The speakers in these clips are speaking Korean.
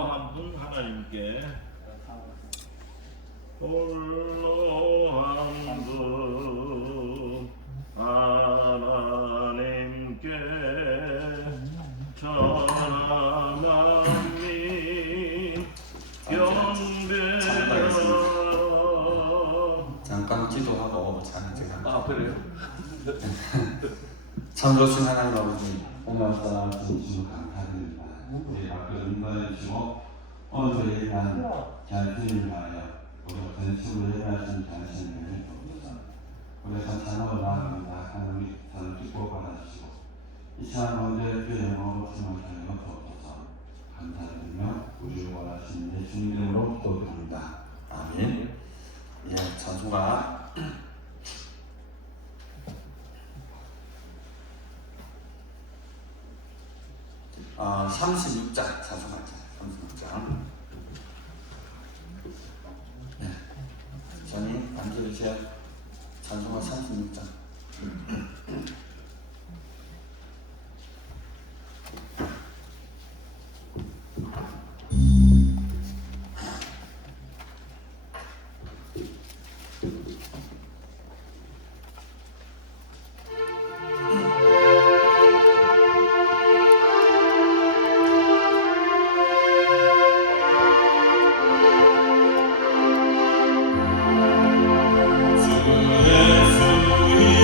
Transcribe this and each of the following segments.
홀로 한 분 하나님께 홀로 한 분 하나님께 전하나님 경배하라. 잠깐 기도하고 찬양하겠습니다. 그래요? 참으로신 하나님 아버지, 오늘 사람 진심으로 감사드립니다. 우리 앞으로 인도해 주시고 오늘 저희에 대한 잘들을 위하여 우리가 전심으로 예배하신 자신을 해주옵소서. 우리가 찬양을 나아갑니다. 하나님 저를 기뻐 받아주시고 이 시간 가운데 주의 영광으로 충만하여 주옵소서. 감사드리며 우리를 원하시는 예수님 이름으로 기도드립니다. 아멘. 예, 찬송가 36장 찬송하자. 36장. 네. 전이 앉아주세요. 찬송가 36장. 예수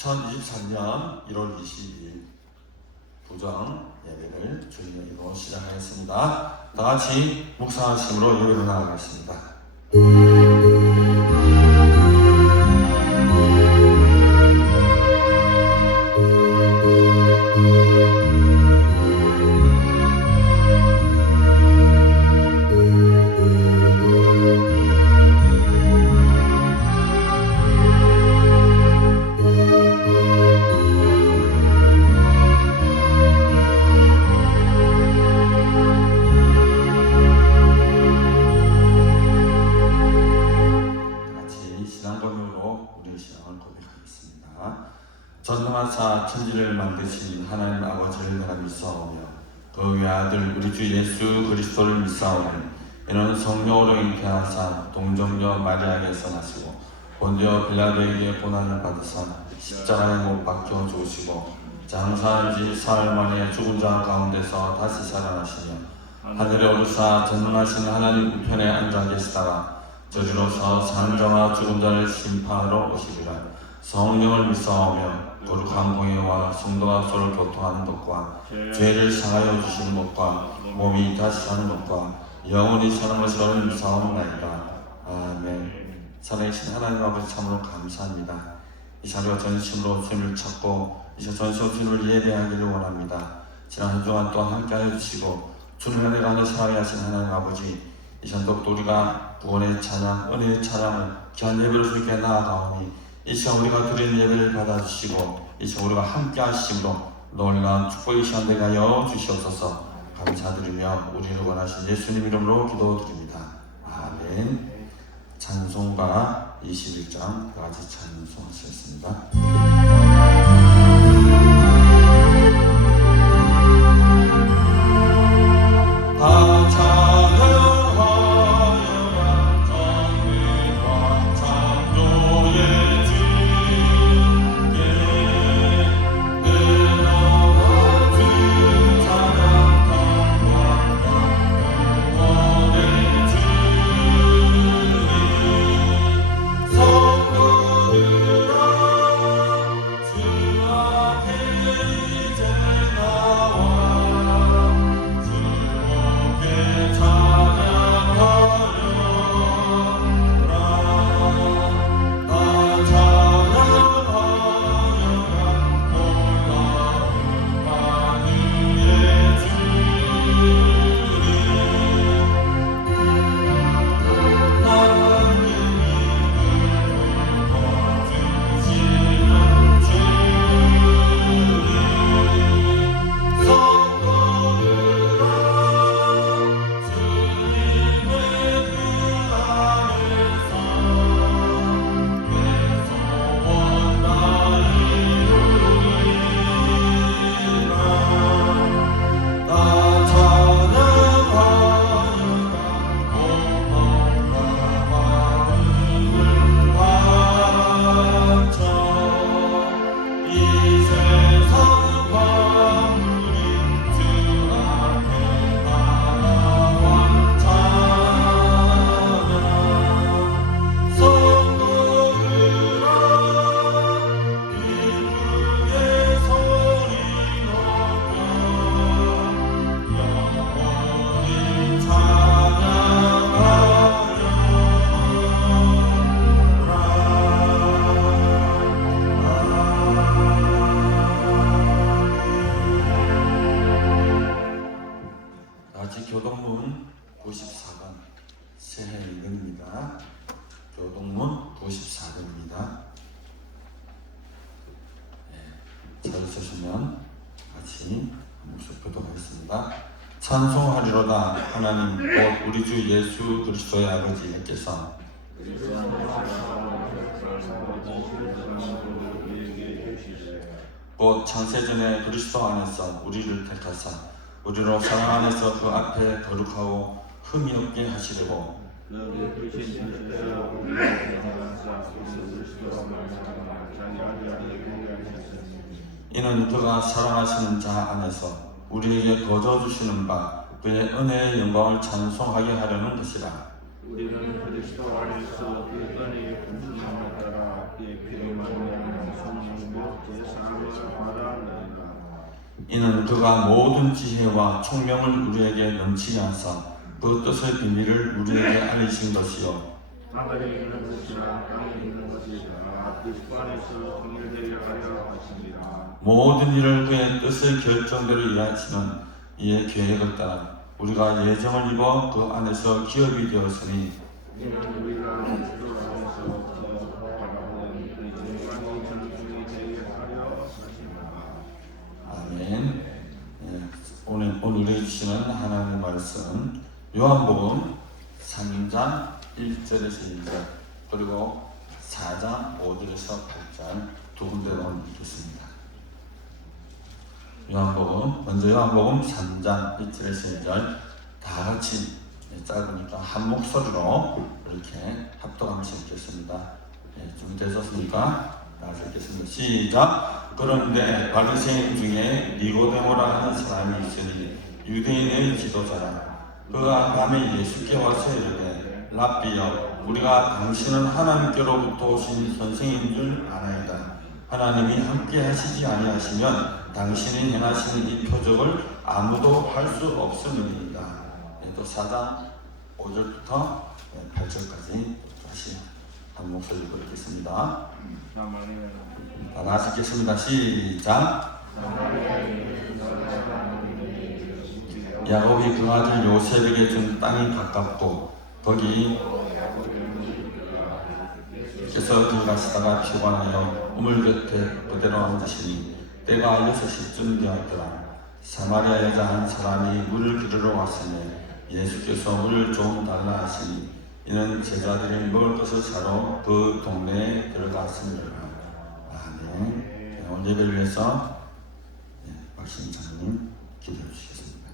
2023년 1월 22일 부정 예배를 주님의 이름으로 시작하겠습니다. 다 같이 묵상하심으로 예배로 나아가겠습니다. 전능하사 천지를 만드신 하나님 아버지를 내가 믿사오며 그 외아들 우리 주 예수 그리스도를 믿사오니 이는 성령으로 잉태하사 동정녀 마리아에게서 나시고 본디오 빌라도에게 고난을 받으사 십자가에 못 박혀 죽으시고 장사한 지 사흘 만에 죽은 자 가운데서 다시 살아나시며 하늘에 오르사 전능하신 하나님 우편에 앉아 계시다가 저리로서 사는 자와 죽은 자를 심판하러 오시리라. 성령을 믿사오며 거룩한 공예와 성도가 서로 교통하는 것과 죄를 상하여 주시는 것과 몸이 다시 사는 것과 영원히 사는 것을 믿사옵나이다. 아멘. 살아계신 하나님 아버지 참으로 감사합니다. 이 자리와 전심으로 주님을 찾고 이제 전심으로 주님을 예배하기를 원합니다. 지난 한 주간 또한 함께하여 주시고 주님의 은혜가 사랑에 하신 하나님 아버지 이 시간도 우리가 구원의 찬양, 은혜의 찬양을 귀한 예배로 주님께 나아가오니 이 시간 우리가 드린 예배를 받아주시고 이 시간 우리가 함께 하심으로 놀라운 축복의 시간 되게 하여 주시옵소서. 감사드리며 우리를 원하신 예수님 이름으로 기도드립니다. 아멘. 찬송가 21장 다같이 찬송하시겠습니다. 교동문 94번 새해 읽음입니다. 교동문 94번입니다. 잘 있으시면 같이 한번 교독하겠습니다. 찬송하리로다 하나님 곧 우리 주 예수 그리스도의 아버지께서 곧 창세전에 그리스도 안에서 우리를 택하사 우리로 사랑 안에서 그 앞에 거룩하고 흠이 없게 하시려고 이는 그가 사랑하시는 자 안에서 우리에게 거저 주시는 바 그의 은혜의 영광을 찬송하게 하려는 것이라. 우리는 그리스도 안에서 그 은혜의 분수함에 따라 그의 피로 말미암아 성령으로 이는 그가 모든 지혜와 총명을 우리에게 넘치게 하사 그 뜻의 비밀을 우리에게 알리신 것이요 하늘에 있는 것이라 땅에 있는 것이라 그리스도 안에서 정결되려 하려 하십니다. 모든 일을 그의 뜻의 결정대로 일하시는 이의 계획을 따라 우리가 예정을 입어 그 안에서 기업이 되었으니 이는 우리가 그리스도 안에서 바라보는 그 영광이 전승이 되게 하려 하십니다. 아멘. 예, 오늘 주시는 하나님의 말씀은 요한복음 3장 1절에서 1절 그리고 4장 5절에서 8절 두 군데로 읽겠습니다. 먼저 요한복음 3장 1절에서 1절 다 같이 짧으니까 한 목소리로 이렇게 합독하면서 읽겠습니다. 준비되셨습니까? 나와서 읽겠습니다. 시작! 그런데 바리새인 중에 니고데모라 하는 사람이 있으니 유대인의 지도자라. 그가 밤에 예수께 와서 이르되 랍비여 우리가 당신은 하나님께로부터 오신 선생인 줄 아나이다. 하나님이 함께 하시지 아니하시면 당신이 행하시는 이 표적을 아무도 할 수 없음이니이다. 또 4장 5절부터 8절까지 다시 한 목소리로 읽겠습니다. 다 같이 읽겠습니다. 시작! 야곱이 그 아들 요셉에게 준 땅이 가깝고 거기 께서 들어가시다가 피곤하여 우물 곁에 그대로 앉으시니 때가 6시쯤 되었더라. 사마리아 여자 한 사람이 물을 기르러 왔으니 예수께서 물을 좀 달라 하시니 이는 제자들이 먹을 것을 사러 그 동네에 들어갔습니다. 아멘. 오늘 예배를 위해서 박신 장님 기도해 주시겠습니다.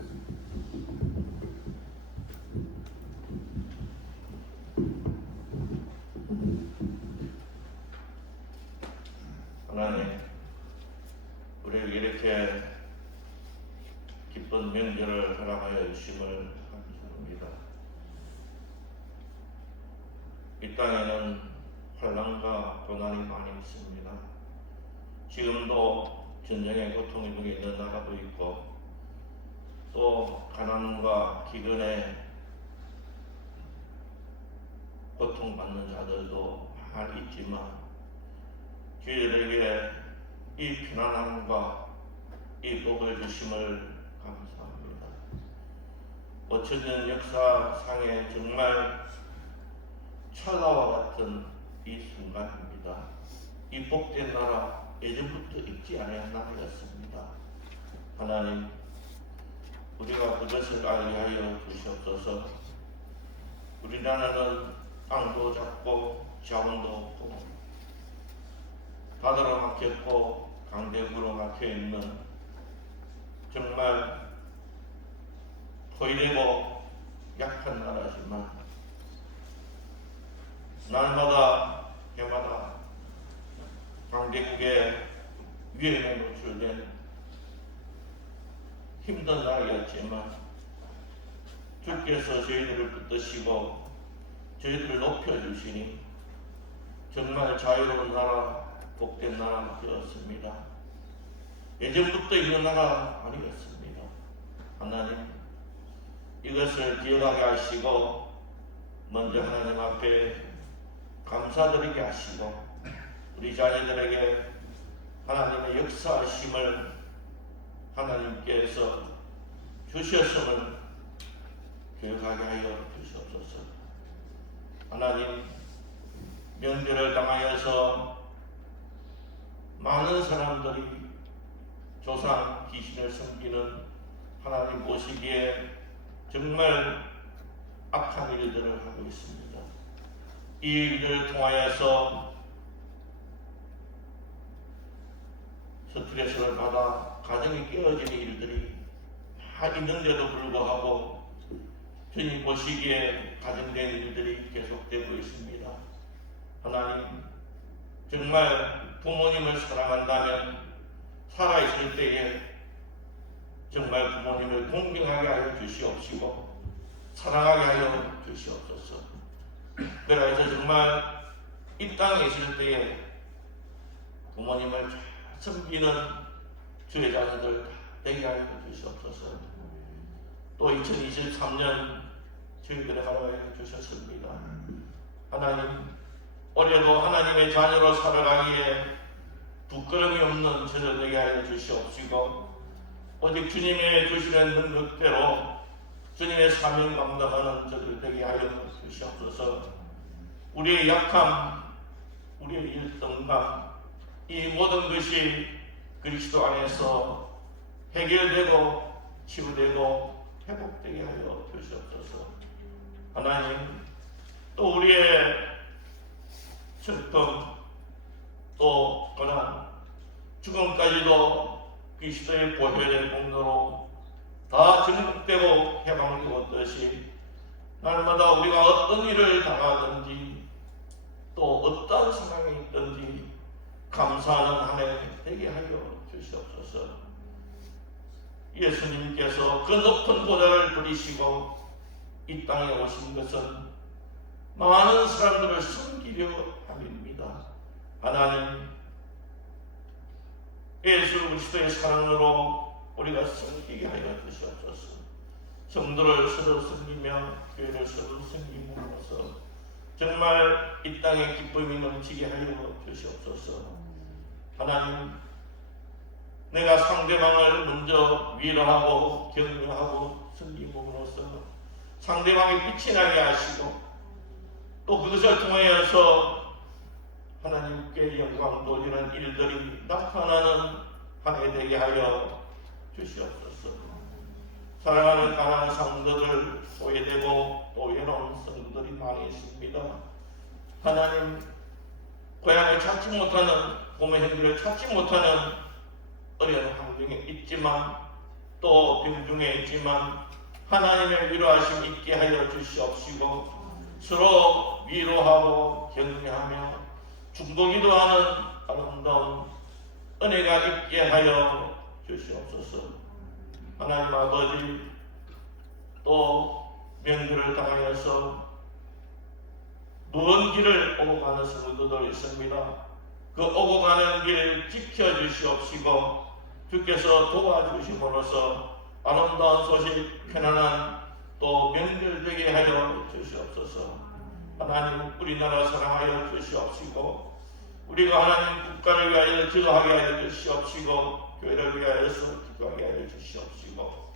하나님, 우리에게 이렇게 기쁜 명절을 허락하여 주심을 감사합니다. 이 땅에는 환난과 고난이 많이 있습니다. 지금도 전쟁의 고통 중에 있는 나라도 있고 또 가난과 기근에 고통받는 자들도 많이 있지만 저희들에게 이 편안함과 이 복을 주심을 감사합니다. 5천년 역사상에 정말 천하와 같은 이 순간입니다. 이 복된 나라 예전부터 있지 않은 나라였습니다. 하나님, 우리가 그것을 알게 하여 주시옵소서. 우리나라는 땅도 작고 자원도 없고 바다로 막혔고 강대구로 막혀있는 정말 포위되고 약한 나라지만 날마다 해마다 강대국의 위험에 노출된 힘든 나라였지만 주께서 저희들을 붙드시고 저희들을 높여주시니 정말 자유로운 나라, 복된 나라가 되었습니다. 예전부터 있는 나라 아니었습니다. 하나님, 이것을 기억하게 하시고 먼저 하나님 앞에 감사드리게 하시고 우리 자녀들에게 하나님의 역사하심을 하나님께서 주셨음을 기억하게 하여 주시옵소서. 하나님, 명절을 당하여서 많은 사람들이 조상 귀신을 섬기는 하나님 보시기에 정말 악한 일들을 하고 있습니다. 이 일을 통하여서 스트레스를 받아 가정이 깨어지는 일들이 다 있는데도 불구하고 주님 보시기에 가정된 일들이 계속되고 있습니다. 하나님, 정말 부모님을 사랑한다면 살아있을 때에 정말 부모님을 동경하게 하여 주시옵시고 사랑하게 하여 주시옵소서. 그래서 정말 이 땅에 있을 때에 부모님을 잘 섬기는 주의 자녀들 다 되게 하여 주시옵소서. 또 2023년 저희들의 하루에 주셨습니다. 하나님, 올해도 하나님의 자녀로 살아가기에 부끄러움이 없는 저를 되게 하여 주시옵시고, 오직 주님의 주시는 능력대로 주님의 사명 감당하는 저들 되게 하여 주시옵소서. 우리의 약함, 우리의 일등감, 이 모든 것이 그리스도 안에서 해결되고 치유되고 회복되게 하여 주시옵소서. 하나님, 또 우리의 슬픔, 또 고난, 죽음까지도 그리스도의 보혈의 공로로 다 증폭되고 해방되었듯이 날마다 우리가 어떤 일을 당하든지 또 어떤 상황이 있든지 감사하는 한 해 되게 하여 주시옵소서. 예수님께서 그 높은 보좌를 부리시고 이 땅에 오신 것은 많은 사람들을 섬기려 함입니다. 하나님, 예수 그리스도의 사랑으로 우리가 섬기게 하여 주시옵소서. 성도를 서로 섬기며 교회를 서로 섬김으로써 정말 이 땅에 기쁨이 넘치게 하여 주시옵소서. 하나님, 내가 상대방을 먼저 위로하고 격려하고 섬김으로써 상대방이 빛이 나게 하시고 또 그것을 통하여서 하나님께 영광 돌리는 일들이 나타나는 한 해 되게 하여 주시옵소서. 사랑하는 가난한 성도들, 소외되고 또 외로운 성도들이 많이 있습니다. 하나님, 고향을 찾지 못하는, 부모 형제를 찾지 못하는 어려운 환경에 있지만 또 병중에 있지만 하나님의 위로하심 있게 하여 주시옵시고 서로 위로하고 격려하며 중보기도 하는 아름다운 은혜가 있게 하여 주시옵소서. 하나님 아버지, 또 명절을 당하여서 먼 길을 오고 가는 성도들 있습니다. 그 오고 가는 길 지켜주시옵시고 주께서 도와주심으로써 아름다운 소식, 편안한 또 명절되게 하여 주시옵소서. 하나님, 우리나라 사랑하여 주시옵시고 우리가 하나님 국가를 위하여 기도하게 하여 주시옵시고 교회를 위하여서 기도하게 하여 주시옵시고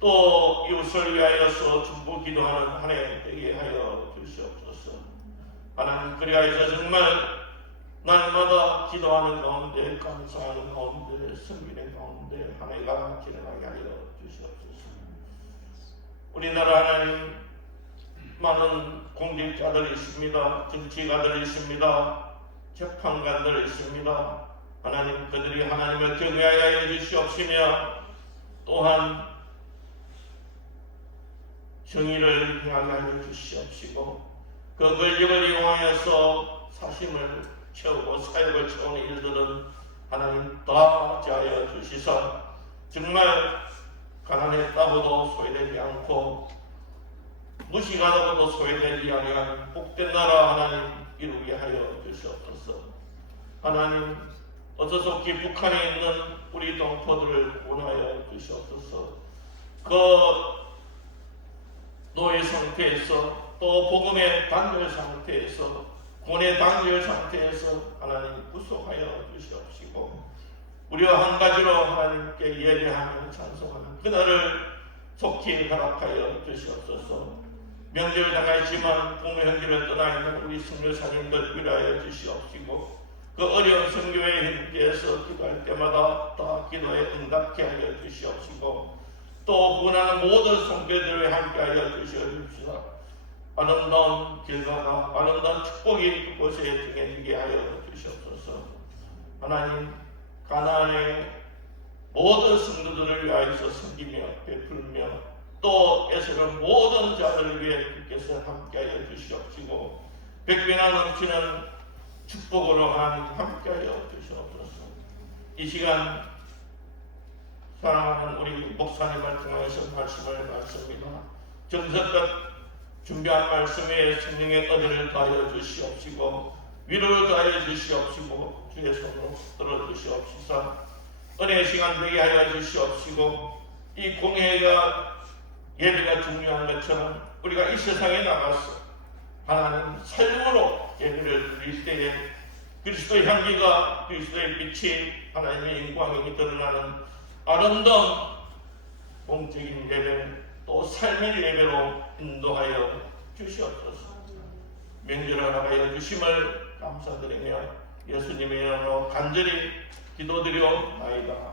또 이웃을 위하여서 중보 기도하는 한 해 되게 하여 주시옵소서. 하나님, 그리하여서 정말 날마다 기도하는 가운데, 감사하는 가운데, 섬기는 가운데 한 해가 지나가게 하여 주시옵소서. 우리나라 하나님, 많은 공직자들이 있습니다. 정치가들이 있습니다. 재판관들이 있습니다. 하나님, 그들이 하나님을 경외하여 주시옵시며 또한 정의를 행하게 하여 주시옵시고 그 권력을 이용하여서 사심을 채우고 사역을 채우는 일들은 하나님 다 제하여 주시사 정말 가난했다고도 소외되지 않고 무시하다고도 소외되지 아니한 복된 나라 하나님 이루게 하여 주시옵소서. 하나님, 어서속히 북한에 있는 우리 동포들을 구원하여 주시옵소서. 그 노예 상태에서 또 복음의 단절 상태에서 군의 단절 상태에서 하나님 구속하여 주시옵시고 우리와 한 가지로 하나님께 예배하며 찬송하는 그날을 속히 허락하여 주시옵소서. 명절 당하지만 부모 형제를 떠나 있는 우리 성교사님들 위로하여 주시옵시고 그 어려운 선교의 현지에서 기도할 때마다 다 기도에 응답케 하여 주시옵시고 또 구원하는 모든 성교들에 함께하여 주시옵시다. 아름다운 결과가 아름다운 축복이 그곳에 등해지게 하여 주시옵소서. 하나님, 가나안의 모든 성도들을 위하여서 섬기며 베풀며 또 애쓰는 모든 자들을 위해 주께서 함께하여 주시옵시고 백배나 넘치는 축복으로 하나님 함께하여 주시옵소서. 이 시간 사랑하는 우리 목사님을 통해서 말씀을 받습니다. 정성껏 준비한 말씀에 성령의 은혜를 더하여 주시옵시고 위로를 더하여 주시옵시고 주의 손으로 들어 주시옵시사 은혜의 시간 되게 하여 주시옵시고, 이 공예가 예배가 중요한 것처럼 우리가 이 세상에 나가서 하나님 삶으로 예배를 드릴 때에 그리스도의 향기가, 그리스도의 빛이, 하나님의 영광이 드러나는 아름다운 공적인 예배, 또 삶의 예배로 인도하여 주시옵소서. 명절을 하여 주심을 감사드리며 예수님의 이름으로 간절히 기도드려옵나이다.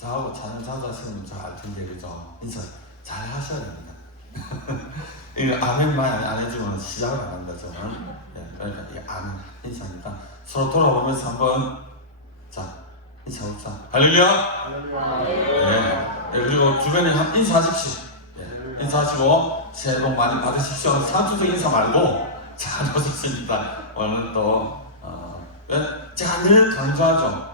저하고 자자시는 잘 텐데, 그죠? 인사 잘 하셔야 됩니다. 이거 아멘만 안 해주면 시작을 안 합니다, 저는. 그러니까 이게 아멘 인사니까 서로 돌아보면서 한번 자 인사합시다. 할렐루야. 네. 그리고 주변에 한 인사하십시오. 인사하시고 새해 복 많이 받으십시오. 사투적 인사 말고 잘 오셨습니다. 오늘 또 제가 늘 강조하죠.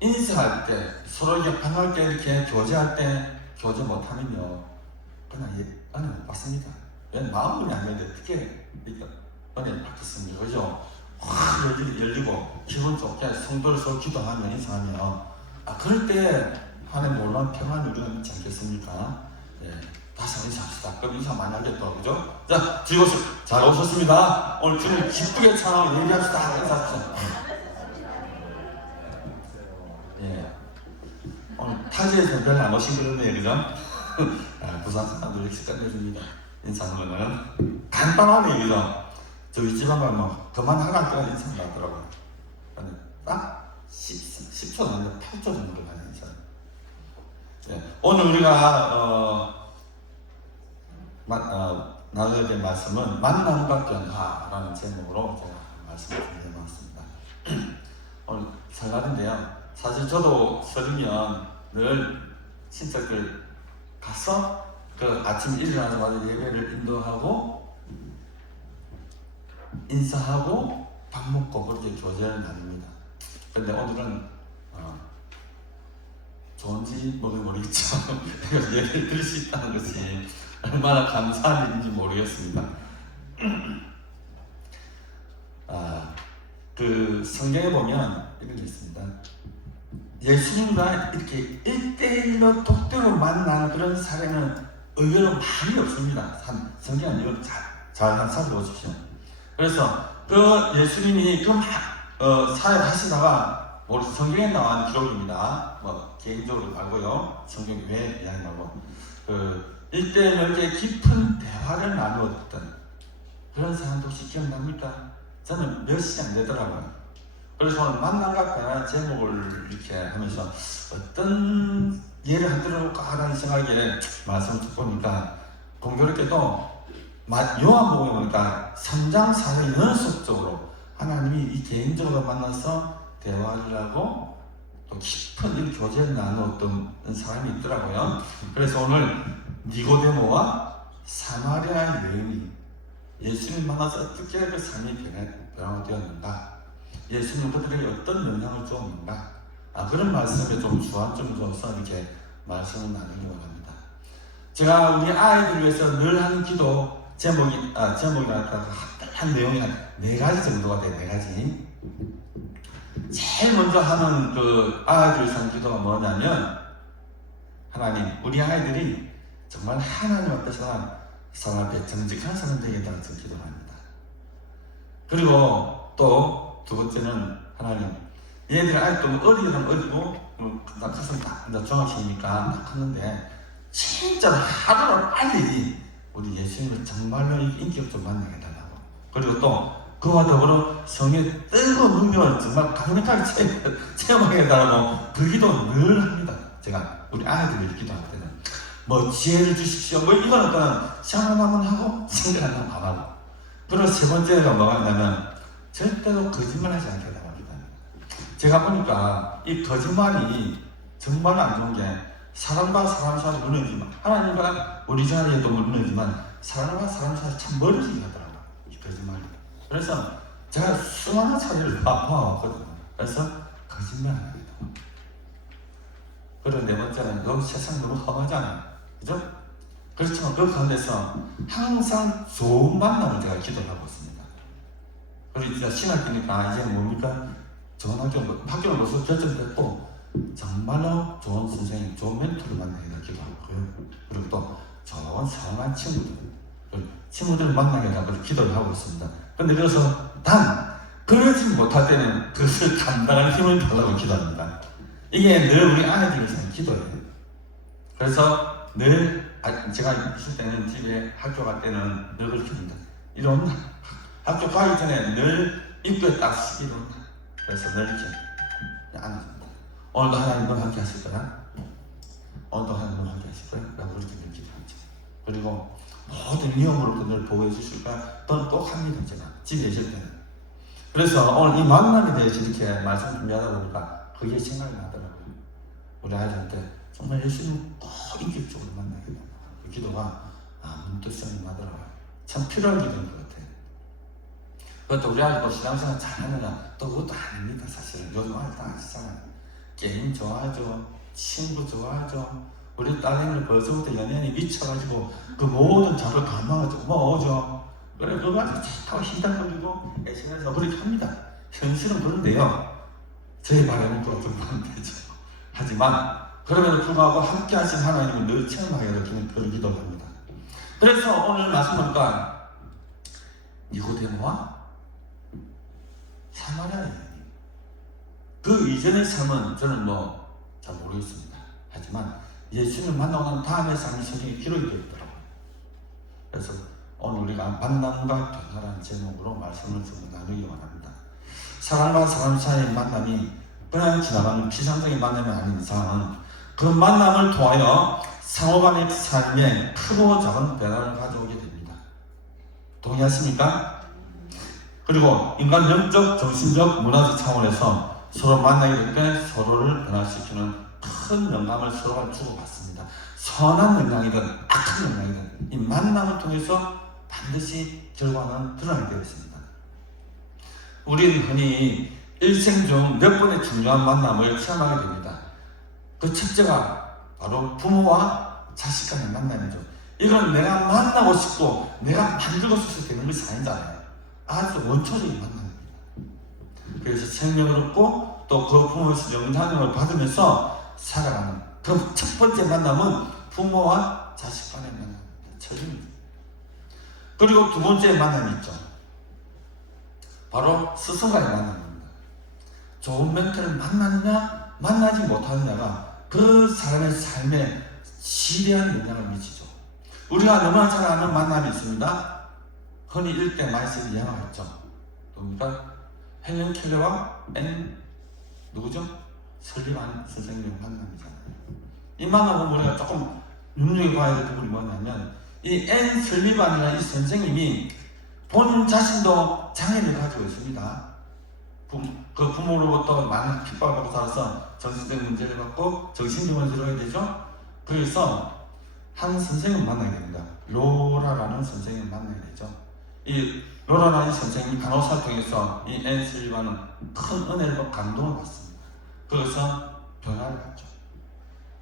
인사할 때 서로 이렇게 반할 때 이렇게 교제할 때 교제 못하면요 그냥 은혜 못 받습니다. 왜 마음이 안 열리는데 어떻게 은혜 받겠습니까? 그죠? 확 열리고 기분 좋게 성도를 서로 기도하며 인사하며 그럴 때 하나님 놀라운 평안이 우리가 있지 않겠습니까? 네. 다시 한번 인사합시다. 그럼 인사 많이 하겠다, 그죠? 자, 즐거웠어요. 잘 오셨습니다. 오늘 주님 기쁘게 찬양하고 얘기합시다. 인사합시다. 예. 오늘 타지에서 별로 안 오신 그런데, 그죠? 부산 사람들 이렇게 끝내줍니다. 인사하면은 간단하네, 그죠? 저희 집안 가면 그만하라 때가 인사가 나더라고요. 딱 10초 아니라 8초 정도 가는 인사. 오늘 우리가 나누게 될 말씀은 만남과 변화라는 제목으로 제가 말씀을 드려봤습니다. 오늘 설날인데요. 사실 저도 설이면 늘 친척들 가서 그 아침에 일어나자마자 예배를 인도하고 인사하고 밥 먹고 그렇게 교제를 나눕니다. 근데 오늘은 좋은지 모르겠죠. 예배를 드릴 수 있다는 것이 얼마나 감사한 일인지 모르겠습니다. 그 성경에 보면 이런 게 있습니다. 예수님과 이렇게 1대1로 독대로 만난 그런 사례는 의외로 많이 없습니다. 성경 이걸 잘 살펴보십시오. 그래서 그 예수님이 사회를 하시다가 우리 성경에 나온 기록입니다. 뭐 개인적으로 말고요. 성경 외에 이야기 말고 그 1대1로 이렇게 깊은 대화를 나누었던 그런 사람도 혹시 기억납니까? 저는 몇이 안 되더라고요. 그래서 오늘 만남과 변화의 제목을 이렇게 하면서 어떤 예를 들어볼까 하는 생각에 말씀을 듣고 보니까 공교롭게도 요한복음에 보니까 3장 4절 연속적으로 하나님이 이 개인적으로 만나서 대화를 하고 또 깊은 교제를 나누었던 사람이 있더라고요. 그래서 오늘 니고데모와 사마리아 여인이 예수님 만나서 어떻게 그 삶이 변화되었는가, 예수님 그들에게 어떤 영향을 주었는가, 그런 말씀에 좀 주안점을 줘서 이렇게 말씀을 나누려고 합니다. 제가 우리 아이들을 위해서 늘 하는 기도 제목이나 한 내용이 한 4가지 정도가 돼요. 4가지. 제일 먼저 하는 그 아이들을 위해서 하는 기도가 뭐냐면, 하나님, 우리 아이들이 정말 하나님 앞에서 사람 앞에 정직한 사람 되게 해달라는 기도를 합니다. 그리고 또 두 번째는, 하나님, 얘들이 아직도 어리면 어리고 나 커서 나 중학생이니까 나 컸는데 진짜로 하루로 빨리 우리 예수님을 정말로 인격적으로 만나게 해달라고. 그리고 또 그와 더불어 성의 뜨거운 능력을 정말 강력하게 체험하게 해달라고 그 기도 늘 합니다. 제가 우리 아이들을 기도할 때는 뭐 지혜를 주십시오 뭐 이거는 그냥 생각하면 하고 생각하면 안 하고. 그리고 세 번째가 뭐가 있냐면 절대로 거짓말하지 않게 해달랍니다. 제가 보니까 이 거짓말이 정말 안 좋은 게 사람과 사람 사이에 무너지만, 하나님과 우리 자리에도 무너지만 사람과 사람 사이에 참 멀어지게 하더라고요, 이 거짓말이. 그래서 제가 수많은 사례를 봐왔거든요. 그래서 거짓말 안 합니다. 그리고 네 번째는 여기 세상 너무 험하잖아요, 그죠? 그렇지만 그 가운데서 항상 좋은 만남을 제가 기도를 하고 있습니다. 그리고 이제 신학기니까 이제 뭡니까? 좋은 학교를 벌써 결정됐고 정말로 좋은 선생님, 좋은 멘토를 만나게 기도하고요. 그리고 또 좋은 사랑한 친구들을 만나게 하고 기도를 하고 있습니다. 근데 그래서 그러지 못할 때는 그것을 감당할 힘을 달라고 기도합니다. 이게 늘 우리 아이들을 위해서 기도해요. 그래서 늘 제가 있을 때는 집에 학교 갈 때는 늘 그렇게 합니다. 이런 학교 가기 전에 늘 입구에 딱 이런다. 그래서 늘 이렇게 앉습니다. 오늘도 하나님과 함께 하실 거야? 오늘도 하나님과 함께 하실 거야? 라고 그렇게 늘 기도하죠. 그리고 모든 위험으로부터 늘 보호해 주실 거야? 또는 꼭 합니다. 제가 집에 있을 때는. 그래서 오늘 이 만남에 대해서 이렇게 말씀 준비하다 보니까 그게 생각이 나더라고요. 우리 아이들한테 정말 예수님 꼭 인격적으로 만나게 된다. 그 기도가 문득 생각이 나더라고요. 참 필요한 기도인 것 같아요. 그것도 우리 아이도 신앙생활 잘하느냐, 또 그것도 아닙니다. 사실은 요즘 아이들 다 아시잖아요. 게임 좋아하죠, 친구 좋아하죠. 우리 딸내미는 벌써부터 연예인이 미쳐가지고 그 모든 자료 다 모아오죠. 그래 그거 가지고 자꾸 희닥거리고 SNS에서 그렇게 합니다. 현실은 그런데요, 저희 바람은 또 좀 안 되죠. 하지만 그럼에도 불구하고 함께 하신 하나님은 늘 체험하게 되는 그런 기도를 합니다. 그래서 오늘 말씀하니까 니고데모와 사마리아 여인, 그 이전의 삶은 저는 잘 모르겠습니다. 하지만 예수님을 만나고 난 다음의 삶이 성경에 기록이 되어 있더라고요. 그래서 오늘 우리가 만남과 변화라는 제목으로 말씀을 좀 나누기 원합니다. 사람과 사람 사이의 만남이 그냥 지나가는 피상적인 만남이 아닌 이상은 그 만남을 통하여 상호간의 삶에 크고 작은 변화를 가져오게 됩니다. 동의하십니까? 그리고 인간 영적, 정신적, 문화적 차원에서 서로 만나게 될 때 서로를 변화시키는 큰 영감을 서로가 주고받습니다. 선한 영향이든 악한 영향이든 이 만남을 통해서 반드시 결과는 드러나게 되어 있습니다. 우리는 흔히 일생 중 몇 번의 중요한 만남을 체험하게 됩니다. 그 첫째가 바로 부모와 자식 간의 만남이죠. 이건 내가 만나고 싶고 내가 만들고 싶어서 되는 것이 아니잖아요. 아주 원초적인 만남입니다. 그래서 생명을 얻고 또 그 부모에서 영향을 받으면서 살아가는 그 첫 번째 만남은 부모와 자식 간의 만남입니다. 처음입니다. 그리고 두 번째 만남이 있죠. 바로 스승과의 만남입니다. 좋은 멘토를 만나느냐 만나지 못하느냐가 그 사람의 삶에 지대한 영향을 미치죠. 우리가 너무나 잘 아는 만남이 있습니다. 흔히 일대 많이 쓰는 영화가 있죠. 누굽니까? 헬렌 켈러와 누구죠? 설리반 선생님의 만남이잖아요. 이 만남은 우리가 조금 눈여겨봐야 될 부분이 뭐냐면 이 설리반이라는 이 선생님이 본인 자신도 장애를 가지고 있습니다. 그 부모로부터 많은 핍박을 받고 살아서 정신적 문제를 받고 정신병원에 들어가야 되죠. 그래서 한 선생님을 만나게 됩니다. 로라라는 선생님을 만나게 되죠. 이 로라라는 선생님이 간호사를 통해서 이 설리반은 큰 은혜를 받고 감동을 받습니다. 거기서 변화를 받죠.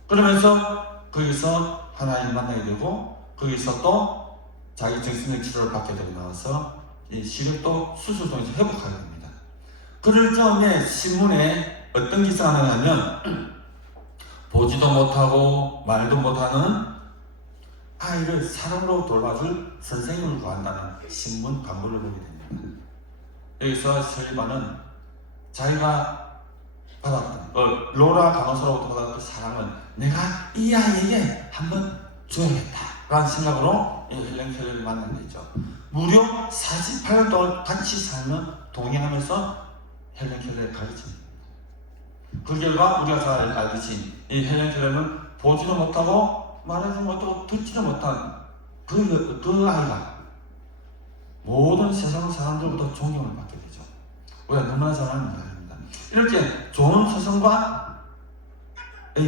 그러면서 거기서 하나님 만나게 되고 거기서 또 자기 정신적 치료를 받게 되고 나와서 이 시력도 수술 통해서 회복하게 됩니다. 그럴 적에 신문에 어떤 기사가 나냐면 보지도 못하고 말도 못하는 아이를 사랑으로 돌봐줄 선생님을 구한다는 신문 광고를 보게 됩니다. 여기서 설리반은 자기가 받았던 로라 간호사로부터 받았던 사랑을 내가 이 아이에게 한번 줘야겠다라는 생각으로 헬렌 켈러를 만나게 되죠. 무려 48년 동안 같이 살면 동행하면서 헬렌 켈러를 가르칩니다. 그 결과 우리가 잘 알듯이 이 헬렌 켈러는 보지도 못하고 말하지 못하고 듣지도 못한 그 아이가 모든 세상 사람들로부터 존경을 받게 되죠. 우리가 너무나 잘 아는 말입니다. 이렇게 좋은 스승과의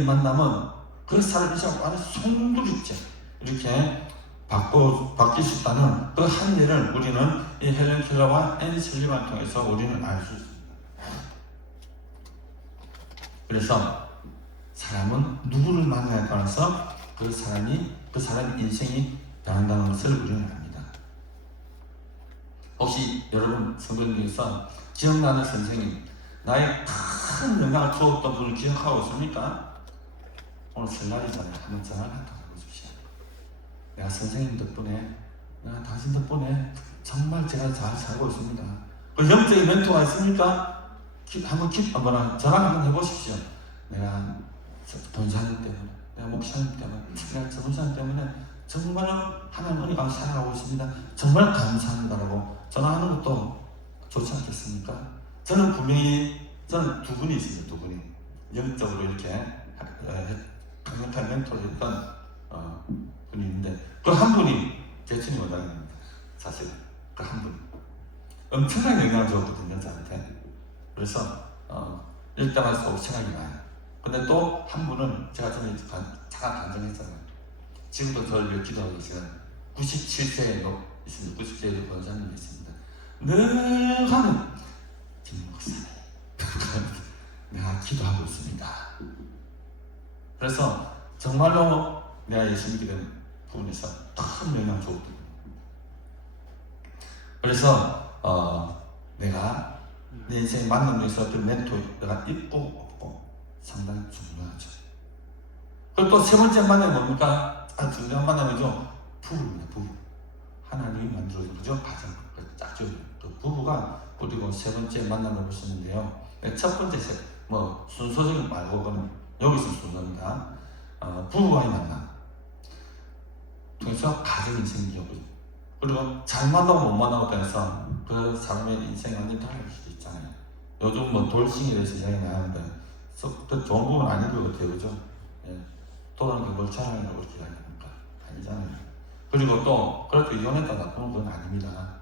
만남은 그 사람이 아주 송두리째 이렇게 바뀔 수 있다는 그 한 예를 우리는 이 헬렌 켈러와 설리반을 통해서 우리는 알 수 있습니다. 그래서 사람은 누구를 만나에 따라서 그 사람의 인생이 변한다는 것을 우리는 압니다. 혹시 여러분 성도 중에서 기억나는 선생님, 나의 큰 영향을 주었던 분을 기억하고 있습니까? 오늘 설날이잖아요. 한번 전화를 한통 하고 주십시오. 내가 선생님 덕분에, 내가 당신 덕분에 정말 제가 잘 살고 있습니다. 그 영적인 멘토가 있습니까? 한번 전화 한번 해보십시오. 내가 본사님 때문에, 내가 목사님 때문에, 내가 전도사님 때문에 정말 하나님 은혜가 살아가고 있습니다. 정말 감사합니다라고 전화하는 것도 좋지 않겠습니까? 저는 분명히 두 분이 있습니다. 두 분이 영적으로 이렇게 강력한 멘토를 했던 분이 있는데 그 한 분이 제춘이 원장님입니다. 사실 그 한 분 엄청난 영향을 줬거든요 저한테. 그래서 일단 할수록 생각이 나요. 근데 또 한 분은 제가 전에 잠깐 간증했잖아요. 지금도 저를 위해 기도하고 계시는 97세에 있습니다. 97세의 권사님이 있습니다. 늘 하는 김 목사님 내가 기도하고 있습니다. 그래서 정말로 내가 예수 믿게 된 부분에서 큰 영향을 줬거든요. 그래서 내가 내 인생의 만남 중에서 어떤 멘토가 있고 없고 상당히 중요하죠. 그리고 또 세 번째 만남이 뭡니까? 아주 중요한 만남이죠. 부부입니다. 부부. 하나님이 만들어준 그죠? 가정. 짝죠. 그 부부가 그리고 세 번째 만남을 보시는데요. 첫 번째 순서적인 말고 그건 여기서 순서입니다. 부부와의 만남. 통해서 가정이 생기고 그리고 잘 만나고 못 만나고 해서 그 사람의 인생이 완전히 달라질 수도 있잖아요. 요즘 돌싱에 대해서 이야기 나왔는데 그 좋은 부분은 아닌 것 같아요. 그죠? 예. 돌아오는 게 뭘 자랑이라고 그렇게 이야기합니까? 아니잖아요. 그리고 또 그렇게 이혼했다 나쁘는 건 아닙니다.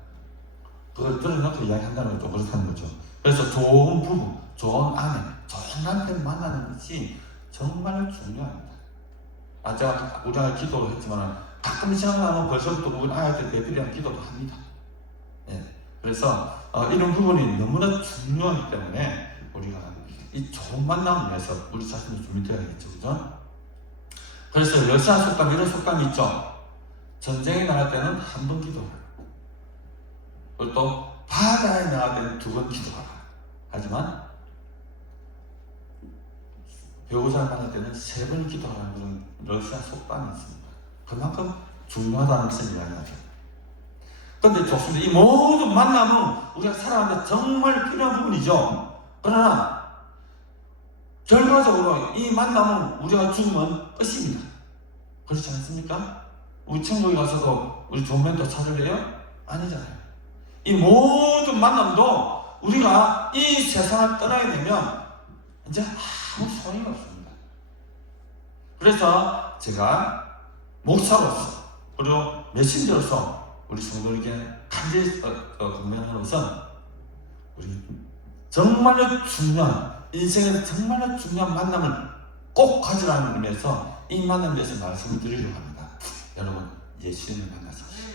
그걸 드러놓고 이야기한다는 것도 그렇다는 거죠. 그래서 좋은 부부, 좋은 아내, 좋은 남편 만나는 것이 정말 중요합니다. 우리가 기도를 했지만 가끔 시간 나면 벌써부터 우리 아이한테 대표리한 기도도 합니다. 예. 그래서 이런 부분이 너무나 중요하기 때문에 우리가 이 좋은 만남을 위해서 우리 자신을 준비되어야겠죠. 그죠? 그래서 러시아 속담 이런 속담이 있죠. 전쟁에 나갈 때는 한 번 기도하라. 그리고 또 바다에 나갈 때는 2번 기도하라. 하지만 배우자를 만날 때는 3번 기도하라는 그런 러시아 속담이 있습니다. 그만큼 중요하다는 것을 이야기하죠. 그런데 좋습니다. 이 모든 만남은 우리가 살아가는데 정말 필요한 부분이죠. 그러나 결과적으로 이 만남은 우리가 죽으면 끝입니다. 그렇지 않습니까? 우리 천국에 가서도 우리 좋은 멘토 찾을래요? 아니잖아요. 이 모든 만남도 우리가 이 세상을 떠나게 되면 이제 아무 소용이 없습니다. 그래서 제가 목사로서 그리고 메신저로서 우리 성도에게 간절히 권면하는 것은 우리 정말로 중요한 인생에서 정말로 중요한 만남을 꼭 가지라는 의미에서 이 만남에 대해서 말씀을 드리려고 합니다. 여러분 예수님을 만나십시오.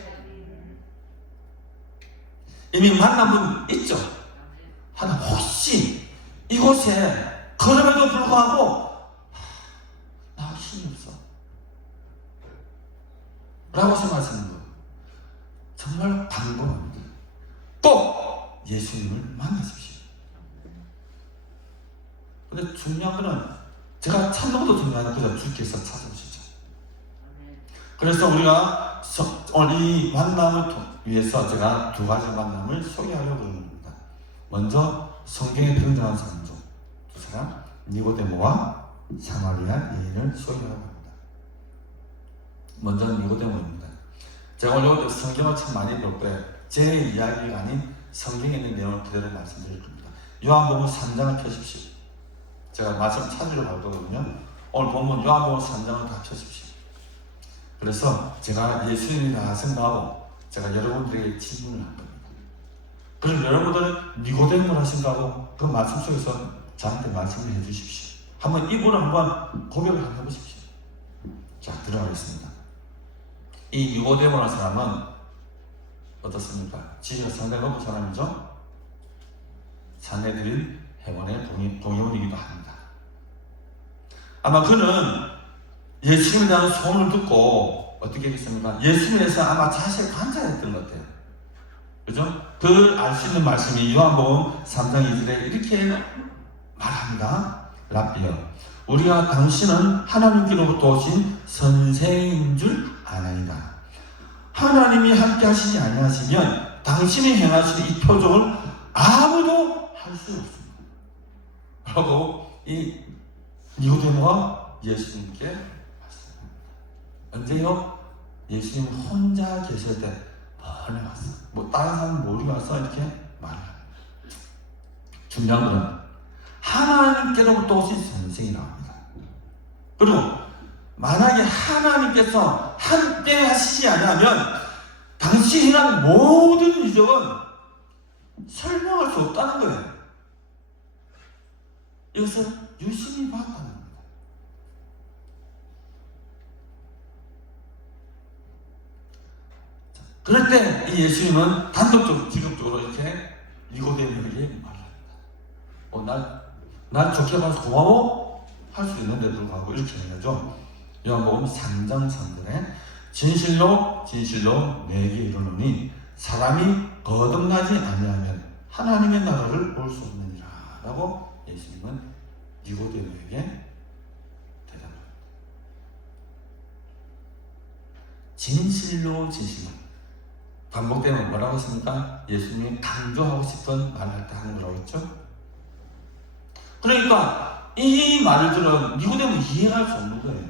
이미 만난 분 있죠? 하나 혹시 이곳에 걸음에도 불구하고 나 힘이 없어 라고 생각하시는 분 정말 방법합니다. 꼭 예수님을 만나십시오. 근데 중요한 거는 제가 찾는 것도 중요한 거죠. 주께서 찾아오시죠. 그래서 우리가 오늘 이 만남을 위해서 제가 2가지 만남을 소개하려고 합니다. 먼저 성경에 등장한 사람 중 2사람 니고데모와 사마리아 여인을 소개하려고 합니다. 먼저 니고데모입니다. 제가 오늘 성경을 참 많이 볼 때 제 이야기가 아닌 성경에 있는 내용을 그대로 말씀드릴 겁니다. 요한복음 3장을 펴십시오. 제가 말씀 찾으려고 할 거거든요. 오늘 본문 요한복음 3장을 다 펴십시오. 그래서 제가 예수님이라 생각하고 제가 여러분들에게 질문을 할 겁니다. 그럼 여러분들은 니고데모를 하신다고 그 말씀 속에서 저한테 말씀을 해주십시오. 한번 입으로 한번 고백을 한번 해보십시오. 자, 들어가겠습니다. 이 니고데모라는 사람은 어떻습니까? 지위가 상당히 높은 사람이죠. 산헤드린 회원의 동의원이기도 합니다. 아마 그는 예수님에 대한 소문을 듣고 어떻게 했겠습니까? 예수님에 대해서 아마 자세히 관찰했던 것 같아요. 그죠? 그 알 수 있는 말씀이 요한복음 3장 2절에 이렇게 말합니다. 랍비여, 우리가 당신은 하나님께로부터 오신 선생인 줄 아나이다. 하나님이 함께 하시지 아니하시면 당신이 행하신 이 표적을 아무도 할 수 없습니다. 라고 이 니고데모가 예수님께 말씀합니다. 언제요? 예수님 혼자 계실 때 번에 왔어. 뭐 다른 사람 모르게 와서 이렇게 말합니다. 중요한 것은 하나님께로부터 오신 선생이라고 합니다. 그리고 만약에 하나님께서 함께 하시지 않으면 당신이 한 모든 이적은 설명할 수 없다는 거예요. 이것을 유심히 봤다는 겁니다. 자, 그럴 때 이 예수님은 단독적으로 직접적으로 이렇게 니고데모에게 말합니다. 날 좋게 봐서 고마워 할 수 있는데도 불구하고 이렇게 해야죠. 요한복음 3장 3절에 진실로 진실로 내게 이르노니 사람이 거듭나지 아니하면 하나님의 나라를 볼 수 없느니라 라고 예수님은 니고데모에게 대답합니다. 진실로 진실로 반복되면 뭐라고 했습니까? 예수님이 강조하고 싶은 말을 할 때 하는 거라고 했죠. 그러니까 이 말을 들어 니고데모 이해할 수 없는 거예요.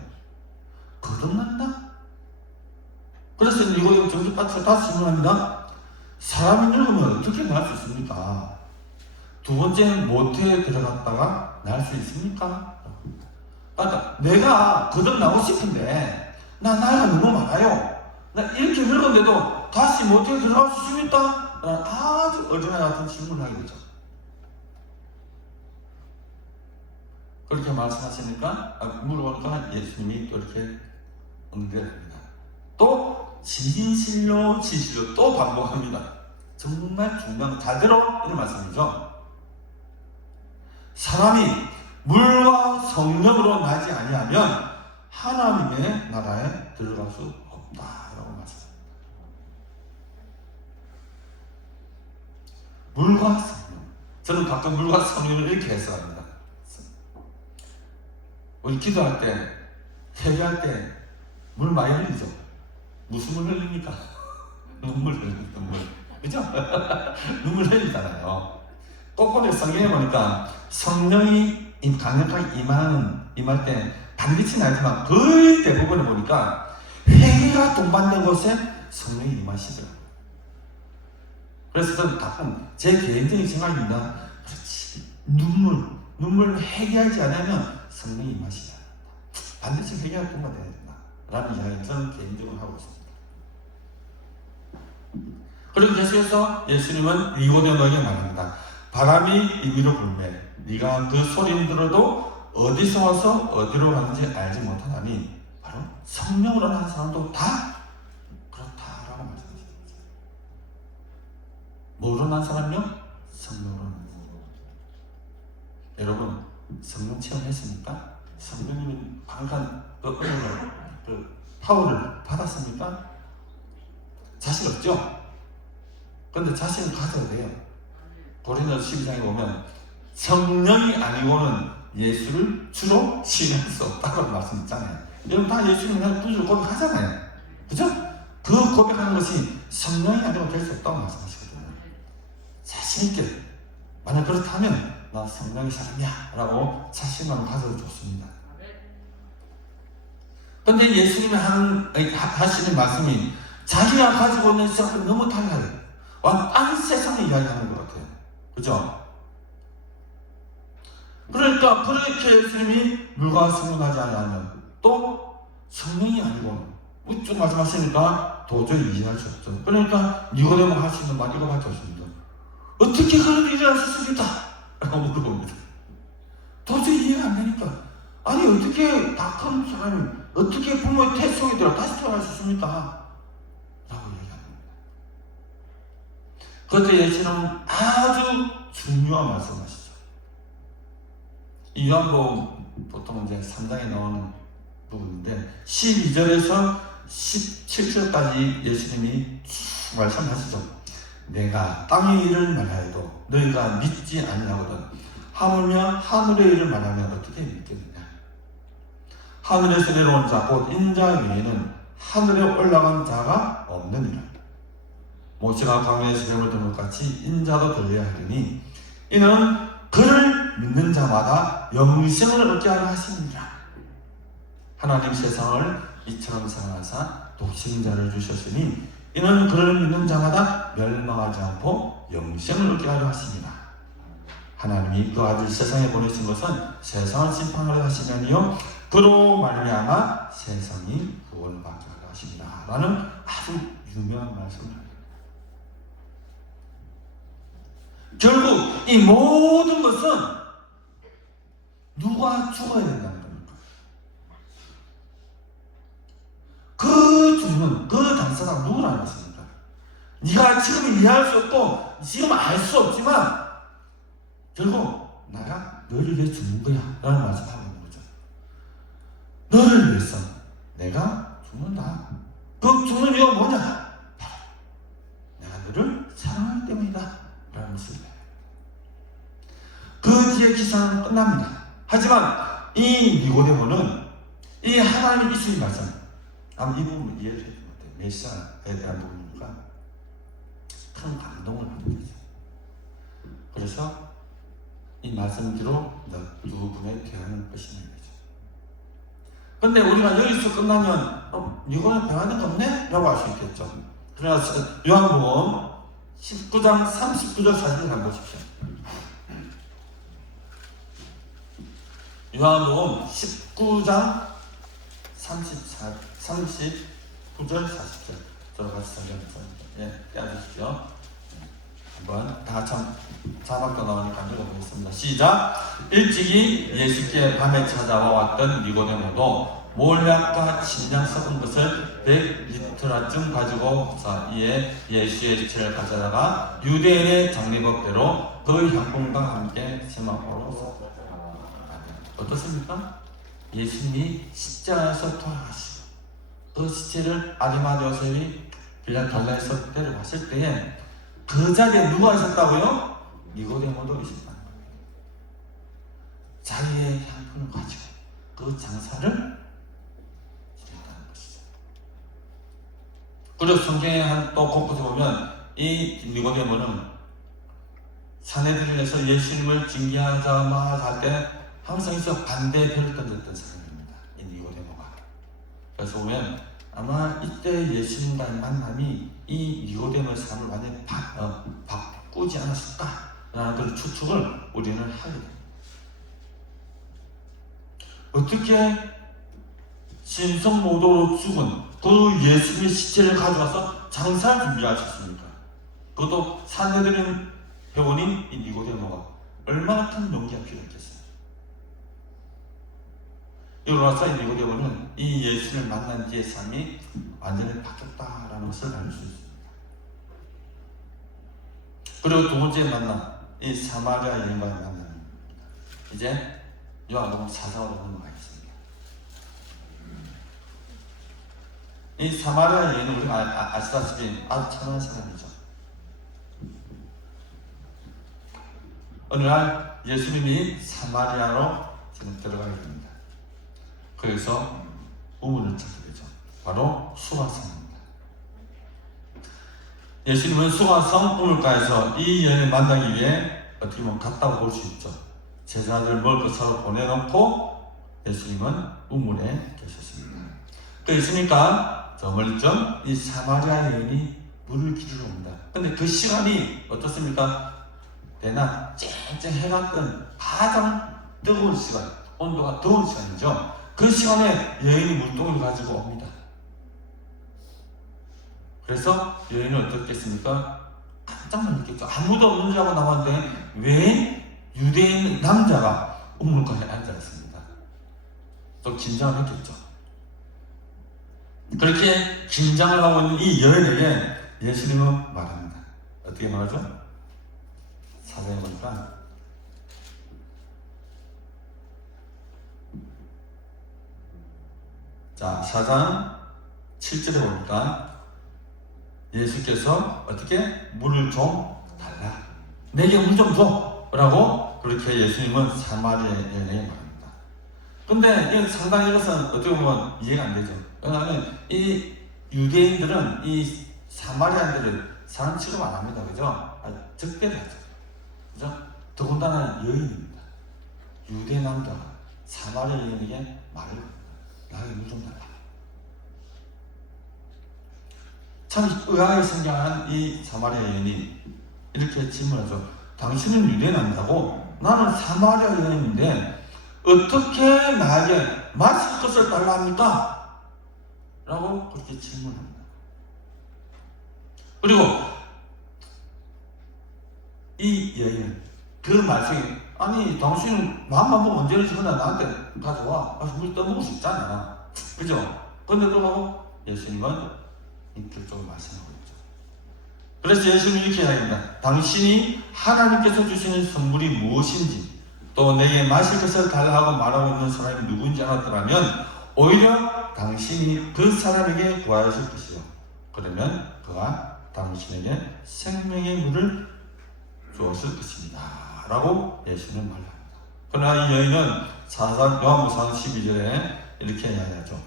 거듭난다? 그래서 니고데모 정신바치고 다시 질문합니다. 사람이 늙으면 어떻게 날 수 있습니까? 2번째는 모태에 들어갔다가 날 수 있습니까? 그러니까 내가 거듭나고 싶은데 나이가 너무 많아요. 나 이렇게 늙었는데도 다시 모텔에 들어갈 수 있습니까? 아주 어린애 같은 질문을 하게 되죠. 그렇게 말씀하시니까 물어보니까 예수님이 또 이렇게 응대합니다. 또 진실로 또 반복합니다. 정말 중요한 자대로 이런 말씀이죠. 사람이 물과 성령으로 나지 아니하면 하나님의 나라에 들어갈 수 없다라고 말씀합니다. 물과 성령. 저는 가끔 물과 성령을 이렇게 해석합니다. 우리 기도할 때, 회개할 때 물 많이 흘리죠. 무슨 물 흘립니까? 눈물 흘립니다. 눈물. 그죠? 눈물 흘리잖아요. 꼼꼼히 성경에 보니까 성령이 강력하게 임할 때 반드시 나지만 거의 대부분을 보니까 회개가 동반된 곳에 성령이 임하시더라고요. 그래서 저는 가끔 제 개인적인 생각입니다. 그렇지. 눈물 회개하지 않으면 성령이 임하시지 않는다. 반드시 회개가 동반돼야 된다. 라는 이야기를 저는 개인적으로 하고 있습니다. 그리고 계속해서 예수님은 니고데모에게 말합니다. 바람이 이 위로 불매 네가 그 소리를 들어도 어디서 와서 어디로 가는지 알지 못하나니 바로 성령으로 나는 사람도 다 그렇다라고 말씀하십니다. 뭐로 난 사람이요? 성령으로 난 사람. 여러분 성령 체험했습니까? 성령님이 방한 그 파워를 받았습니까? 자신 없죠? 그런데 자신을 가져야 돼요. 고린도서 12장에 보면 성령이 아니고는 예수를 주로 시인할 수 없다고 말씀 있잖아요. 여러분 다 예수님을 그냥 두줄 고백하잖아요. 그죠? 그 고백하는 것이 성령이 아니고 될 수 없다고 말씀하시거든요. 자신있게 만약 그렇다면 나 성령의 사람이야 라고 자신감을 가져도 좋습니다. 그런데 예수님이 하시는 말씀이 자기가 가지고 있는 생각을 너무 달라요. 딴 세상에 이야기하는 것 같아요. 그죠? 그러니까 그렇게 예수님이 물과 성령하지 않으면 또 성령이 아니고 쭉 말씀하시니까 도저히 이해할 수 없죠. 그러니까 니고데모 할 수 있는 말 이거밖에 없습니다. 어떻게 그런 일이 할 수 있습니까? 라고 물어봅니다. 도저히 이해가 안 되니까 아니 어떻게 다 큰 사람이 어떻게 부모의 태 속에 들어 다시 태어날 수 있습니까? 라고 얘기합니다. 그때 예수님은 아주 중요한 말씀을 하시죠. 이 요한복음 보통 이제 3장에 나오는 부분인데 12절에서 17절까지 예수님이 쭉 말씀하시죠. 내가 땅의 일을 말하여도 너희가 믿지 아니하거든 하물며 하늘의 일을 말하면 어떻게 믿겠느냐. 하늘에서 내려온 자 곧 인자 외에는 하늘에 올라간 자가 없느니라. 모세가 광야에서 뱀을 든 것 같이 인자도 들려야 하리니 이는 그를 믿는 자마다 영생을 얻게 하려 하시니라. 하나님 세상을 이처럼 사랑하사 독생자를 주셨으니 이는 그를 믿는 자마다 멸망하지 않고 영생을 얻게 하려 하시니라. 하나님이 그 아들 세상에 보내신 것은 세상을 심판하려 하시냐니요 그로 말미암아 세상이 구원을 받게 하려 하시니라 라는 아주 유명한 말씀을 합니다. 결국 이 모든 것은 누가 죽어야 된다는 겁니까? 그 주는 그 당사자가 누구라는 것입니까? 네가 지금 이해할 수 없고 지금 알 수 없지만 결국 나가 너를 위해 죽는 거야 라는 말씀을 하고 있는 거죠. 너를 위해서 내가 죽는다. 그 죽는 이유가 뭐냐? 내가 너를 사랑하기 때문이다 라는 말씀이에요. 그 뒤에 기사는 끝납니다. 하지만 이 니고데모는 이 하나님의 이수의 말씀 아마 이 부분을 이해를 해야 될 것 같아요. 메시아에 대한 부분이니까 큰 감동을 받는 거죠. 그래서 이 말씀대로 두 분의 대화는 끝이 난 거죠. 근데 우리가 여기서 끝나면 이거는 배워야 거 없네? 라고 할 수 있겠죠. 그래서 요한복음 19장 39절 사진을 한번 보십시오. 요한복음 19장 39절 40절 저랑 같이 성경에서 떼어주십시오. 한번 다 자막도 나오니까 읽어보겠습니다. 시작. 일찍이 예수께 밤에 찾아와 왔던 니고데모도 몰약과 침향 섞은 것을 100리터라쯤 가지고 이에 예수의 시체를 가져다가 유대인의 장례법대로 그 향품과 함께 세마포로 쌌다. 어떻습니까? 예수님이 십자가에서 돌아가시고 그 시체를 아리마대 요셉이 빌라달라에서 데려갔을 때에 그 자리에 누가 있었다고요? 니고데모도 있었다. 자기의 향품을 가지고 그 장사를 진행하는 것이죠. 그리고 성경에 또 곳곳에 보면 이 니고데모는 산헤드린에서 예수님을 징계하자마자 할 때 항상 있어 반대의 표를 던졌던 사람입니다. 이 니고데모가. 그래서 보면 아마 이때 예수님과의 만남이 이 니고데모의 삶을 완전히 바꾸지 않았을까라는 그런 추측을 우리는 하게 됩니다. 어떻게 신성모독으로 죽은 그 예수님의 시체를 가져와서 장사를 준비하셨습니까? 그것도 산헤드린 회원인 이 니고데모가 얼마나 큰 용기가 필요했겠어요. 이로써 이 니고데모는 이 예수를 만난 뒤의 삶이 완전히 바뀌었다라는 것을 알 수 있습니다. 그리고 두 번째 만남, 이 사마리아 여인과의 만남입니다. 이제 요한복음 4장으로 넘어가겠습니다. 이 사마리아 여인은 우리가 아시다시피 아주 천한 사람이죠. 어느 날 예수님이 사마리아로 지금 들어가게 됩니다. 그래서 우물을 찾게 되죠. 바로 수가성입니다. 예수님은 수가성 우물가에서 이 여인을 만나기 위해 어떻게 보면 갔다고 볼 수 있죠. 제자들 먹을 것 사러 보내놓고 예수님은 우물에 계셨습니다. 그랬으니까 저 멀리쯤 이 사마리아 여인이 물을 기르러 옵니다. 근데 그 시간이 어떻습니까? 대낮 쨍쨍 해가 뜬 가장 뜨거운 시간, 온도가 더운 시간이죠. 그 시간에 여인이 물동이를 가지고 옵니다. 그래서 여인은 어떻겠습니까? 깜짝 놀랐겠죠. 아무도 없는 줄 알고 나왔는데 왜 유대인 남자가 우물가에 앉아있습니다. 또 긴장을 했겠죠. 그렇게 긴장을 하고 있는 이 여인에게 예수님은 말합니다. 어떻게 말하죠? 사장에 보니까 자, 4장 7절에 보니까 예수께서 어떻게 물을 좀 달라, 내게 물 좀 줘 라고 그렇게 예수님은 사마리아 여인에게 말합니다. 근데 상당히 이것은 어떻게 보면 이해가 안 되죠. 왜냐하면 이 유대인들은 이 사마리아인들을 사람 취급 안 합니다. 그죠? 적대하죠. 그죠? 더군다나 여인입니다. 유대 남자가 사마리아 여인에게 말을 합니다. 나에게 물 좀 달라. 참 의아하게 생각한 이 사마리아 여인이 이렇게 질문하죠. 당신은 유대 남자고 나는 사마리아 여인인데 어떻게 나에게 마실 것을 달라 합니까? 라고 그렇게 질문합니다. 그리고 이 여인은 그 말씀이 아니 당신은 마음만 보면 언제든지 그냥 나한테 가져와 물 떠먹을 수 있잖아. 그죠? 근데 그러고 예수님은 인격적으로 말씀하고 있죠. 그래서 예수님은 이렇게 이야기합니다. 당신이 하나님께서 주시는 선물이 무엇인지 또 내게 마실 것을 달라고 말하고 있는 사람이 누구인지 알았더라면 오히려 당신이 그 사람에게 구하실 것이요. 그러면 그가 당신에게 생명의 물을 주었을 것입니다. 라고 예수님은 말합니다. 그러나 이 여인은 요한복음 4장 12절에 이렇게 이야기하죠.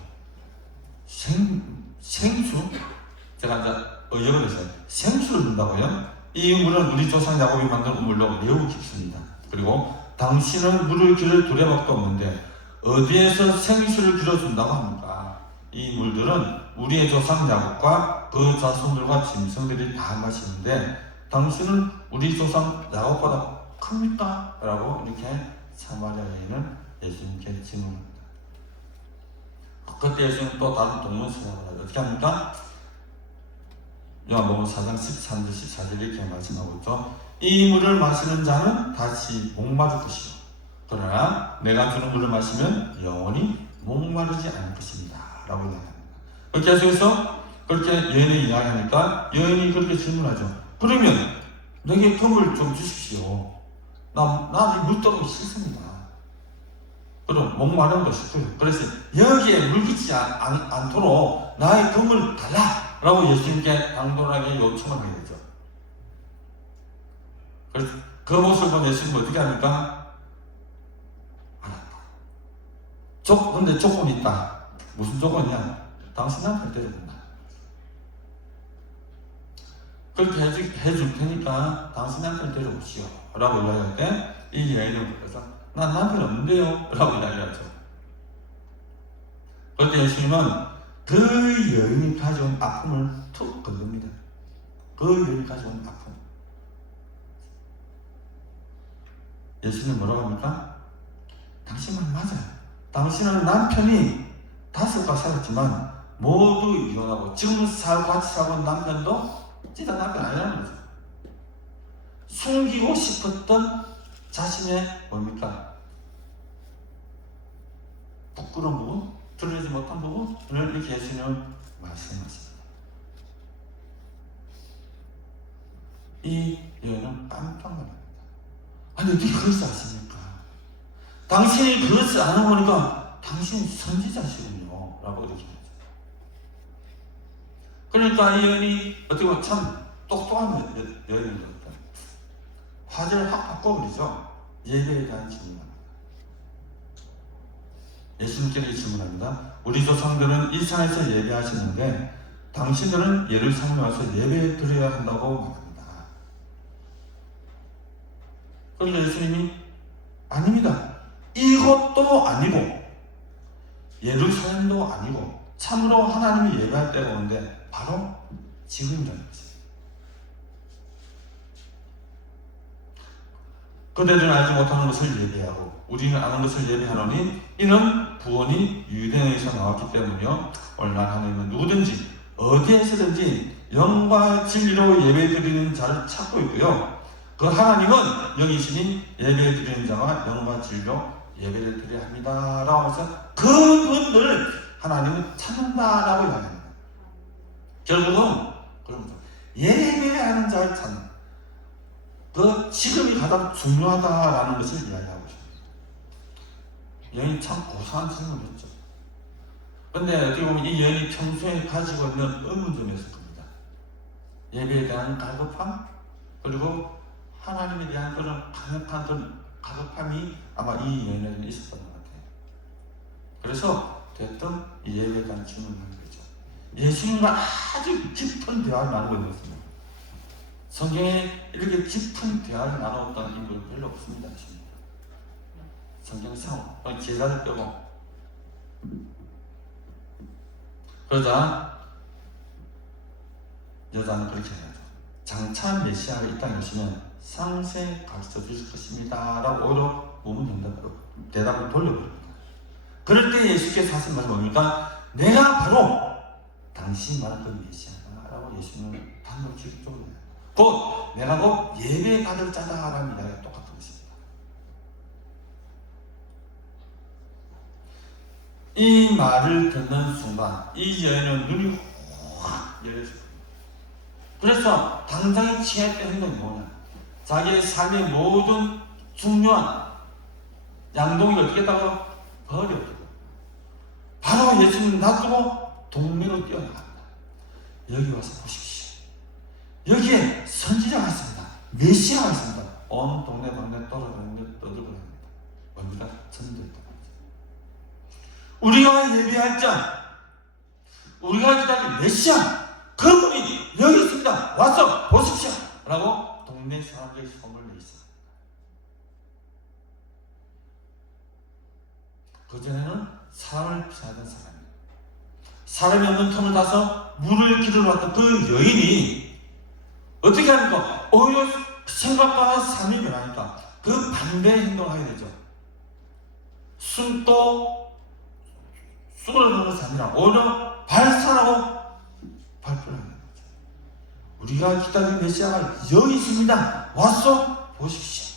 생수? 제가 이제 의역을 했어요. 생수를 준다고요? 이 물은 우리 조상 야곱이 만든 우물로 매우 깊습니다. 그리고 당신은 물을 기를 두려밖에 없는데 어디에서 생수를 길어준다고 합니까? 이 물들은 우리의 조상 야곱과 그 자손들과 짐승들이 다 마시는데 당신은 우리 조상 야곱보다 큽니까? 라고 이렇게 사마리아 여인은 예수님께 질문합니다. 그때 예수님은 또 다른 동문서답을 하죠. 어떻게 합니까? 요한복음 4장 13절 14절 이렇게 말씀하고 있죠. 이 물을 마시는 자는 다시 목마를 것이요 그러나 내가 주는 물을 마시면 영원히 목마르지 않을 것입니다 라고 이야기합니다. 계속해서 그렇게 여인이 이야기하니까 여인이 그렇게 질문하죠. 그러면 내게 금을 좀 주십시오. 나 이 물도록 싫습니다. 그럼 목마른 거 싶고요. 그래서 여기에 물깃지 않도록 나의 금을 달라 라고 예수님께 당돌하게 요청을 하게 되죠. 그래서 그 모습을 본 예수님은 어떻게 합니까? 알았다. 근데 조건이 있다. 무슨 조건이냐? 당신 남편 데려온다. 그렇게 해줄 테니까 당신 남편 데려오시오 라고 이야기할 때 이 여인은 그래서 난 남편 없는데요 라고 이야기하죠. 그때 예수님은 그 여인이 가져온 아픔을 툭 건듭니다. 그 여인이 가져온 아픔. 예수님은 뭐라고 합니까? 당신 말 맞아요. 당신은 남편이 5가 살았지만 모두 이혼하고 지금 같이 살고 있는 남편도 진짜 남편 아니라는 거죠. 숨기고 싶었던 자신의 뭡니까? 부끄러운 부분, 드러내지 못한 부분을 이렇게 예수님은 말씀하십니다. 이 여인은 깜짝 놀랍니다. 아니 어떻게 그것을 아십니까? 당신이 그것을 아는 거니까 당신이 선지자시군요 라고 이렇게 하죠. 그러니까 이 여인이 어떻게 보면 참 똑똑한 여인인 것 같아요. 화제를 확 바꿔버리죠. 예배에 대한 질문합니다. 예수님께 질문합니다. 우리 조상들은 이 산에서 예배하시는데 당신들은 예루살렘에 와서 예배 드려야 한다고 말합니다. 그런데 예수님이 아닙니다. 이것도 아니고 예루살렘도 아니고 참으로 하나님이 예배할 때가 오는데 바로 지금이라는 것입니다. 그대들은 알지 못하는 것을 예배하고 우리는 아는 것을 예배하노니 이는 구원이 유대인에서 나왔기 때문이요 오늘날 하나님은 누구든지 어디에서든지 영과 진리로 예배드리는 자를 찾고 있고요 그 하나님은 영이시니 예배드리는 자와 영과 진리로 예배를 드려야 합니다 라고 해서 그분들을 하나님은 찾는다라고 이야기합니다. 결국은 그런 거죠. 예배하는 자를 찾는 그 지금이 가장 중요하다라는 것을 이야기하고 있습니다. 여인이 참 고상한 질문을 했죠. 그런데 어떻게 보면 이 여인이 평소에 가지고 있는 의문점이었을 겁니다. 예배에 대한 갈급함 그리고 하나님에 대한 그런 강력한 그런 갈급함이 아마 이 여인에게 있었던 것 같아요. 그래서 됐든 이 예배에 대한 질문을 하는 거죠. 예수님과 아주 깊은 대화를 나누고 있는 것입니다. 성경에 이렇게 깊은 대화를 나눴던 인물은 별로 없습니다. 성경상 제자들 빼고. 그러자 여자는 그렇게 해야죠. 장차 메시아가 이 땅에 오시면 상세 가르쳐 주실 것입니다 라고 오히려 우문정답으로 대답을 돌려버립니다. 그럴 때 예수께서 하신 말이 뭡니까? 내가 바로 당신이 말한 그 메시아다 라고 예수님은 단독 기록적으로 곧 내가 곧 예배 받을 자다라는 이야기가 똑같은 것입니다. 이 말을 듣는 순간 이 여인은 눈이 확 열렸습니다. 그래서 당장에 취했던 행동이 뭐냐? 자기의 삶의 모든 중요한 양동이를 어떻게 했다고? 버렸거든. 바로 예수님 놔두고 동네로 뛰어나갑니다. 여기 와서 보십시오. 여기에 선지자가 있습니다. 메시아가 있습니다. 온 동네 돌아다니며 떠들고 다닙니다. 뭡니까? 전도했다. 우리가 예배할 자, 우리가 기다린 메시아, 그분이 여기 있습니다. 와서 보십시오. 라고 동네 사람들이 소문을 내있습니다. 그전에는 사람을 피하던 사람이 없는 틈을 타서 물을 기르러 왔던 그 여인이 어떻게 합니까? 오히려 생각과 삶이 변하니까 그 반대의 행동을 하게 되죠. 숨도 쏟아내는 것이 아니라 오히려 발산하고 발표를 하는 거죠. 우리가 기다린 메시아가 여기 있습니다. 와서 보십시오.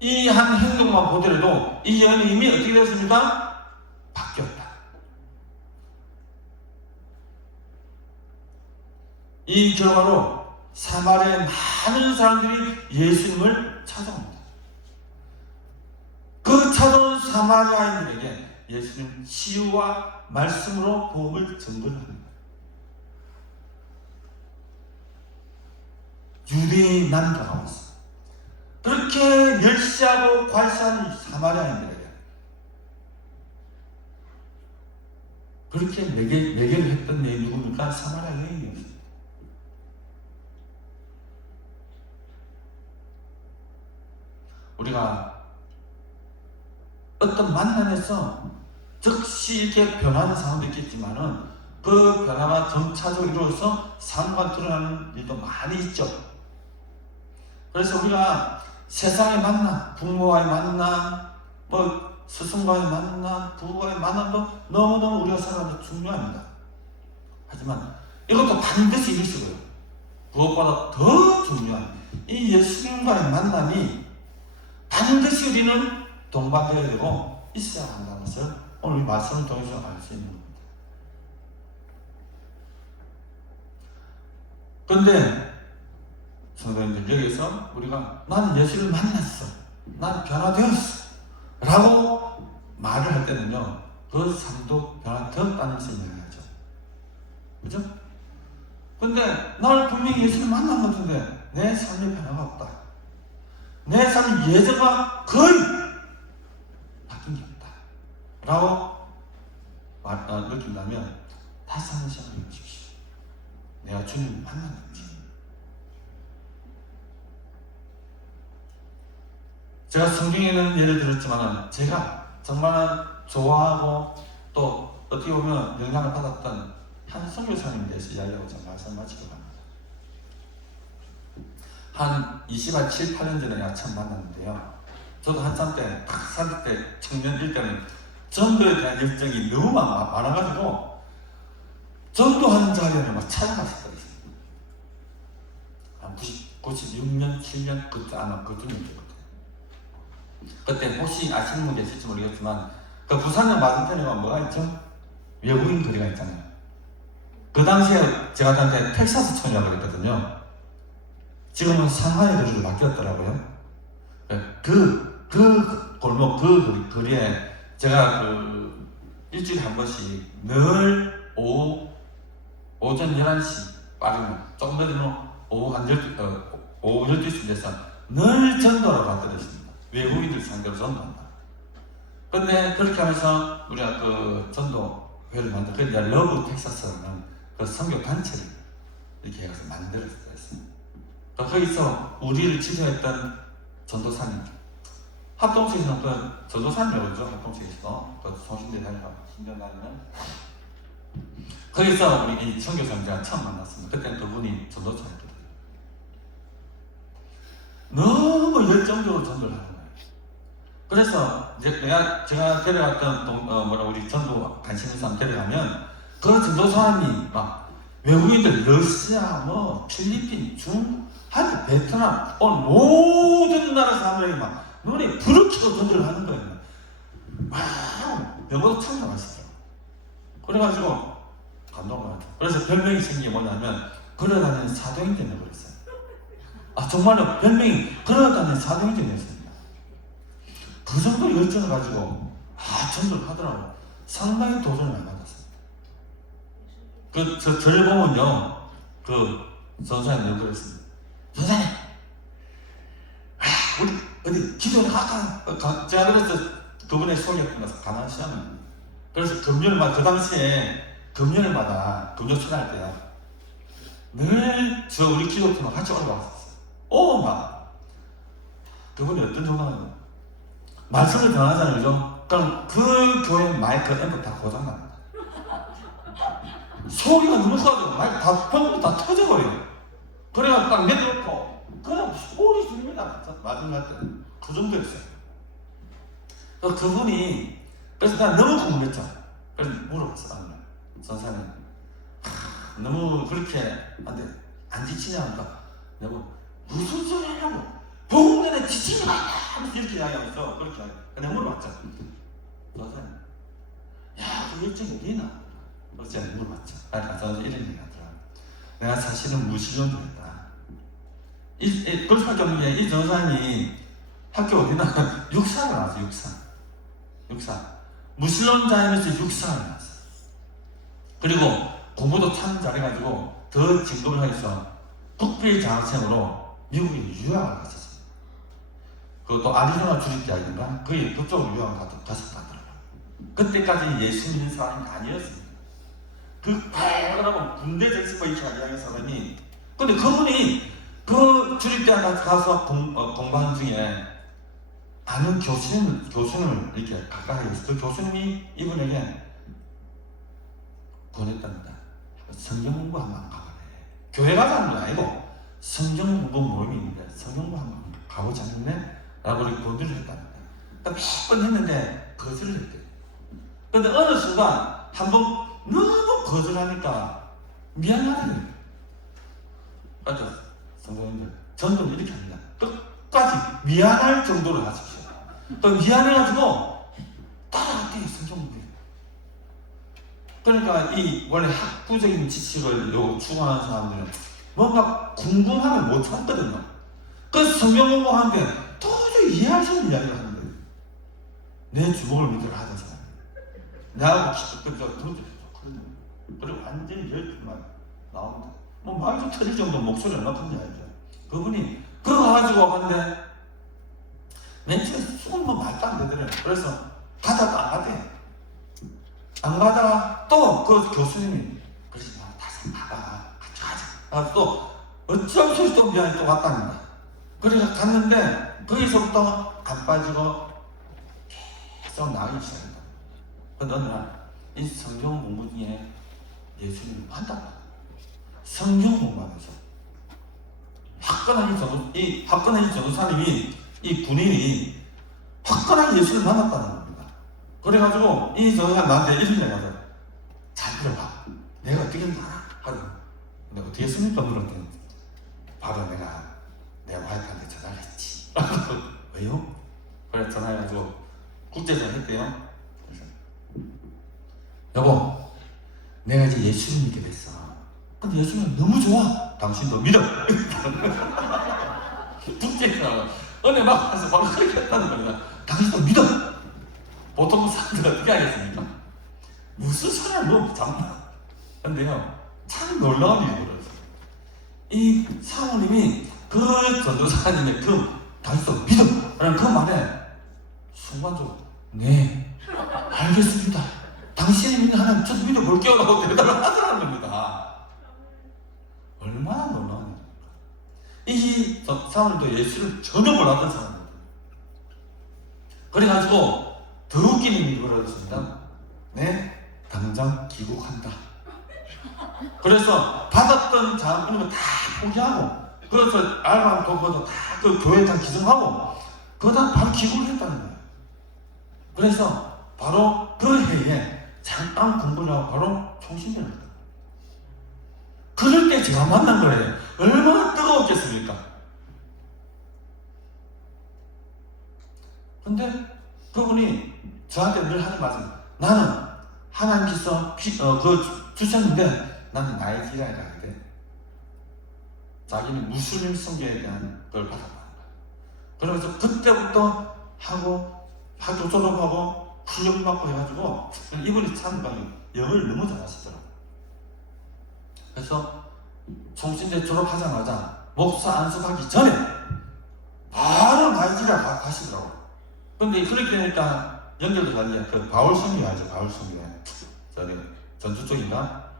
이 한 행동만 보더라도 이 여인은 이미 어떻게 되었습니까? 바뀌었다. 이 결과로 사마리아의 많은 사람들이 예수님을 찾아옵니다. 그 찾아온 사마리아인들에게 예수님 치유와 말씀으로 복음을 전달합니다. 유대인 남자가 왔어. 그렇게 멸시하고 괄시하는 사마리아인들에게 그렇게 매개를 했던 내 누굽니까? 사마리아 여인이었어요. 우리가 어떤 만남에서 즉시 이렇게 변하는 사람도 있겠지만은 그 변화가 점차적으로 이루어서 삶과 드러나는 일도 많이 있죠. 그래서 우리가 세상의 만남, 부모와의 만남, 스승과의 만남, 부부와의 만남도 너무너무 우리가 살아가는 데 중요합니다. 하지만 이것도 반드시 이루시고요. 그것보다 더 중요한 이 예수님과의 만남이 반드시 우리는 동반되어야 되고 있어야 한다는 것을 오늘 말씀을 통해서 알 수 있는 겁니다. 그런데 성도님들, 여기서 우리가 나는 예수를 만났어, 난 변화되었어 라고 말을 할 때는요, 그 삶도 변화되었다는 것을 이야기하죠. 그죠? 근데 나는 분명히 예수를 만난 것 같은데 내 삶에 변화가 없다, 내 삶 예전과 거의 바뀐 게 없다 라고 느낀다면 다시 한번 생각해 보십시오. 내가 주님을 만났는지. 제가 성경에는 예를 들었지만 제가 정말 좋아하고 또 어떻게 보면 영향을 받았던 한 선교사님에 대해서 이야기하고 제가 말씀 마치려고 합니다. 한 27, 8년 전에 내가 처음 만났는데요. 저도 한참 때, 30대 청년일 때는 전도에 대한 열정이 너무 많아가지고 전도하는 자리를 막 찾아갔었거든요. 한 96년, 7년 그때 아마 그쯤이었거든요. 그때 혹시 아시는 분 계실지 모르겠지만 그 부산역 맞은편에 뭐가 있죠? 외국인 거리가 있잖아요. 그 당시에 제가 저한테 텍사스 촌이라고 그랬거든요. 지금은 상하이 거리로 바뀌었더라고요. 그 골목, 그 거리에 제가 일주일에 한 번씩 늘 오전 11시 빠르면 조금 늦으면 오후 12시 돼서 늘 전도하러 갔더랬습니다. 외국인들 상대로 전도한다. 근데 그렇게 하면서 우리가 그 전도회를 만들고 이제 러브 텍사스라는 그 선교 단체를 이렇게 해서 만들었어요. 거기서 우리를 지도했던 전도사님, 합동체에서는 그 전도사님이라고 그러죠. 합동체에서 그 성신대 다니고 신전 다니면 거기서 우리 이 선교사님 제가 처음 만났습니다. 그때는 그분이 전도사였거든요. 너무 열정적으로 전도를 하는 거예요. 그래서 이제 제가 데려갔던 우리 전도 관심 있는 사람 데려가면 그 전도사님이 막 외국인들 러시아, 필리핀, 중국, 하여튼 베트남, 모든 나라 사람들이 막 눈에 불을 켜고 전도를 하는 거예요. 막 영어도 참 잘하시더라고요. 그래가지고 감동을 받았어요. 그래서 별명이 생긴 게 뭐냐면 걸어다니는 사도행전을 그랬어요. 정말로 별명이 걸어다니는 사도행전이었습니다. 그 정도 열정을 가지고 전도를 하더라고요. 상당히 도전을 많이 받았습니다. 저를 보면요, 전사님 그랬습니다. 전사님, 우리 어디 기도를 할까? 제가 그래서 그분의 소개했던 것을 가만히 시작합니다. 그래서 금요일마다, 그 당시에 금요일마다 금요 출할 때요, 늘 우리 기도팀과 같이 올라왔었어요. 막 그분이 어떤 정도는 말씀을 전하잖아요, 그죠? 그럼 그 교회 마이크 앰프 다 고장납니다. 소리가 너무 커가지고 마이크 다 터져버려요. 그래가 딱 내려놓고 그냥 소리 지릅니다. 마지막 때 그 정도였어요. 그분이 그래서 난 너무 궁금했죠. 그래서 물어봤어. 나는 선생님 너무 그렇게 안 지치냐 하니까 내가 무슨 소리 하냐고 복음전에 지치지 마냐 하면서 이렇게 이야기하면서 그렇게 내가 물어봤죠. 선생님 그 일정이 어디 있나? 그래서 제가 물어봤죠. 저는 이런 얘기 하더라. 내가 사실은 무신론자였다. 그럴 수밖에 없는 게 이 전사님이 학교 어디 나가 육사를 나왔어. 육사 무신론자이면서 육사를 나왔어. 그리고 공부도 참 잘해가지고 더 진급을 하면서 국비 장학생으로 미국에 유학을 갔었어요. 그것도 아리조나 주립대학인가 거기 그쪽으로 유학을 갔었다더라고요. 그때까지 예수 믿는 사람이 아니었습니다. 그 발랄하고 군대 정신과 이야기하는 사람이 근데 그분이 그 주립대학 가서 공부하는 중에 아는 교수님을 이렇게 가까이 해서 그 교수님이 이분에게 권했답니다. 성경 공부 한번 가보래. 교회 가자는 건 아니고 성경 공부 모임이 있는데 성경 공부 한번 가보지 않을래? 라고 이렇게 권유를 했답니다. 몇 번 했는데 거절을 했대요. 근데 어느 순간 한번 너무 거절하니까 미안하대요. 맞죠? 성도님들 전도는 이렇게 합니다. 끝까지 미안할 정도로 하십시오. 또 미안해가지고 따라갈게요. 성경 공부. 그러니까 이 원래 학구적인 지식을 추구하는 사람들은 뭔가 궁금하면 못 참거든요. 그래서 성경 공부하는데 도저히 이해할 수 없는 이야기를 하는 거예요. 내 주먹을 믿으라 하던 사람. 나하고 그리고 완전히 열심만 나옵니다. 뭐 말도 터질 정도 목소리 얼마나 큰지 알죠. 그분이 그거 가지고 갔는데 맨 처음에 수건 뭐 말도 안 되더래요. 그래서 가다가 안 가대. 안 가다가 또 그 교수님이 그러지 마, 다시 가봐, 같이 가자. 또 어쩔 수 없이 또 미안해 또 왔답니다. 그래서 갔는데 거기서부터 안 빠지고 계속 나가기 시작합니다. 근데 어느 날 이 성경 공부 중에 예수님을 만났다. 성경 공부하면서 화끈한 이 전도사님이 이 군인이 화끈하게 예수를 만났다는 겁니다. 그래가지고 이 전도사님 나한테 이런 얘기 하더라. 잘 들어봐. 내가 어떻게 했는지 알아? 하더라. 근데 어떻게 했습니까? 물었더니 바로 내가 내 와이프한테 전화를 했지. 왜요? 그래 전화해가지고 국제전 했대요. 그래서 여보 내가 이제 예수를 믿게 됐어. 근데 예수는 너무 좋아. 당신도 믿어. 국제전 은혜 받아서 바로 그렇게 했다는 겁니다. 당신도 믿어. 보통 사람들 어떻게 하겠습니까? 무슨 소리를 너무 잡나. 근데요 참 놀라운 일이 벌어졌어요. 이 사모님이 그 전도사님의 당신도 믿어 라는 그 말에 순간적으로 네 알겠습니다. 당신이 믿는 하나님 저도 믿어볼게요 라고 대답을 하더라는 겁니다. 얼마나 놀라운 일입니까? 이 사모님도 예수를 전혀 몰랐던 사람입니다. 그래가지고 더 웃기는 일이 벌어졌습니다. 네 당장 귀국한다. 그래서 받았던 자금을 다 포기하고 그래서 알바람 도구도 다 그 교회 다 기증하고 그러다 바로 귀국을 했다는 거예요. 그래서 바로 그 해에 잠깐 공부를 하고 바로 총신전을 했다. 그럴 때 제가 만난 거예요. 얼마나 뜨거웠겠습니까? 근데 그분이 저한테 늘 하는 말씀, 나는 하나님께서 주셨는데 나는 나이지리아에 가야 돼. 자기는 무슬림 선교에 대한 걸 받아가는 거야. 그러면서 그때부터 학교 졸업하고 훈련 받고 해가지고 이분이 참 영어를 너무 잘하시더라고요. 그래서 총신대 졸업하자마자 목사 안수하기 전에 바로 나이지리아 가시더라고요. 근데 그렇게 되니까 연결도 잘돼. 그 바울 선교 알죠? 바울 선교. 전주 쪽인가?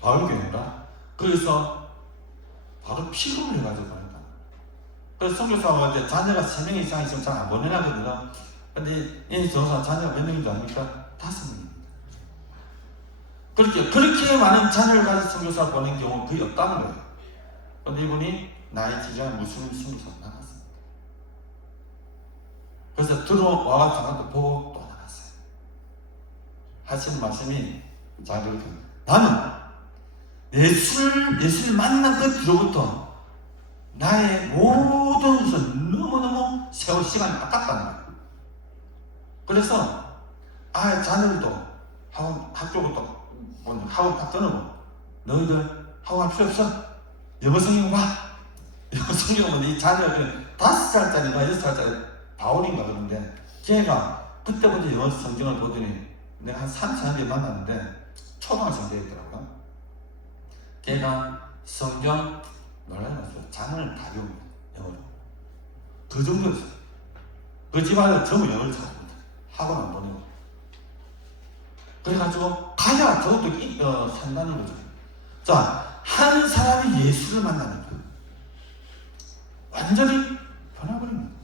바울 교회인가? 거기서 바로 피금을 해가지고 갑니다. 그래서 선교사가 이제 자녀가 3명 이상 있으면 잘 안 보내나거든요. 근데 이 전도사 자녀가 몇 명인 줄 아닙니까? 5명입니다. 그렇게 많은 자녀를 가진 선교사를 보낸 경우는 거의 없다는 거예요. 근데 이분이 나이지리아 무슬림 선교사로 나갔습니다. 그래서 들어와가지고 보고 또 하시는 말씀이 자 그렇게 나는 예수를 만난 그 뒤로부터 나의 모든 것은 너무너무 세월 시간이 아깝다는 거예요. 그래서 자녀들도 학교부터 학원 딱 끊으고 너희들 학원 할 필요 없어. 영어 성경 봐. 영어 성경 보면 이 자녀들 5살짜리인가 6살짜리 바울인가 그러는데 걔가 그때부터 영어 성경을 보더니 내가 한 3, 4년 뒤에 만났는데 초등학생 때 있더라고요. 걔가 성경 놀라면서 장을 다 배웁니다. 영어로. 그 정도였어요. 그 집안에 전부 영어를 잘합니다. 학원 안 보내고. 그래가지고 가야 저것도 산다는 거죠. 자, 한 사람이 예수를 만나니까 완전히 변화버립니다.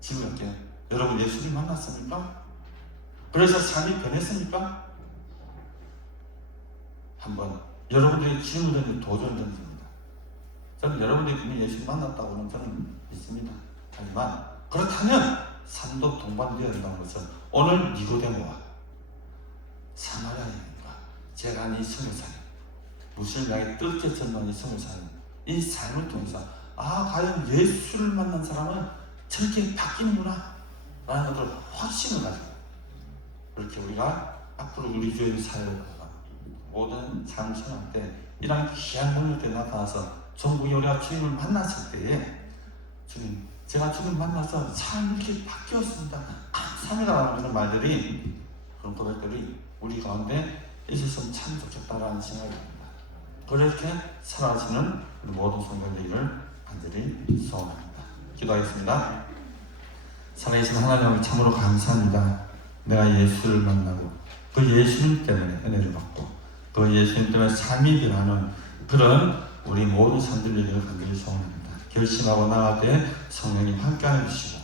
지금 이렇게 여러분 예수를 만났습니까? 그래서 삶이 변했습니까? 한번 여러분들이 질문 던지는 도전 던집니다. 저는 여러분들이 분명히 예수를 만났다고는 저는 믿습니다. 하지만 그렇다면 삶도 동반되어야 한다는 것은 오늘 니고데모와 사마리아인과 제가 한 이 20살 무슬림에게 뜨겁게 전망한 이 20살 이 삶을 통해서 과연 예수를 만난 사람은 저렇게 바뀌는구나 라는 것을 확신을 가지고 그렇게 우리가 앞으로 우리 교회 사회를 모든 삶을 생활할 때 이런 귀한 능력들이 나타나서 전국에 우리가 주님을 만났을 때에 주님 제가 주님 만나서 삶이 이렇게 바뀌었습니다. 감사합니다라는 그런 말들이 그런 고백들이 우리 가운데 있었으면 참 좋겠다라는 생각이 듭니다. 그렇게 살아가시는 모든 성도님을 간절히 소원합니다. 기도하겠습니다. 살아계신 하나님을 참으로 감사합니다. 내가 예수를 만나고 그 예수님 때문에 은혜를 받고 그 예수님 때문에 삶이 변하는 그런 우리 모든 성도님을 간절히 소원합니다. 결심하고 나아갈 때 성령님 함께하여 주시고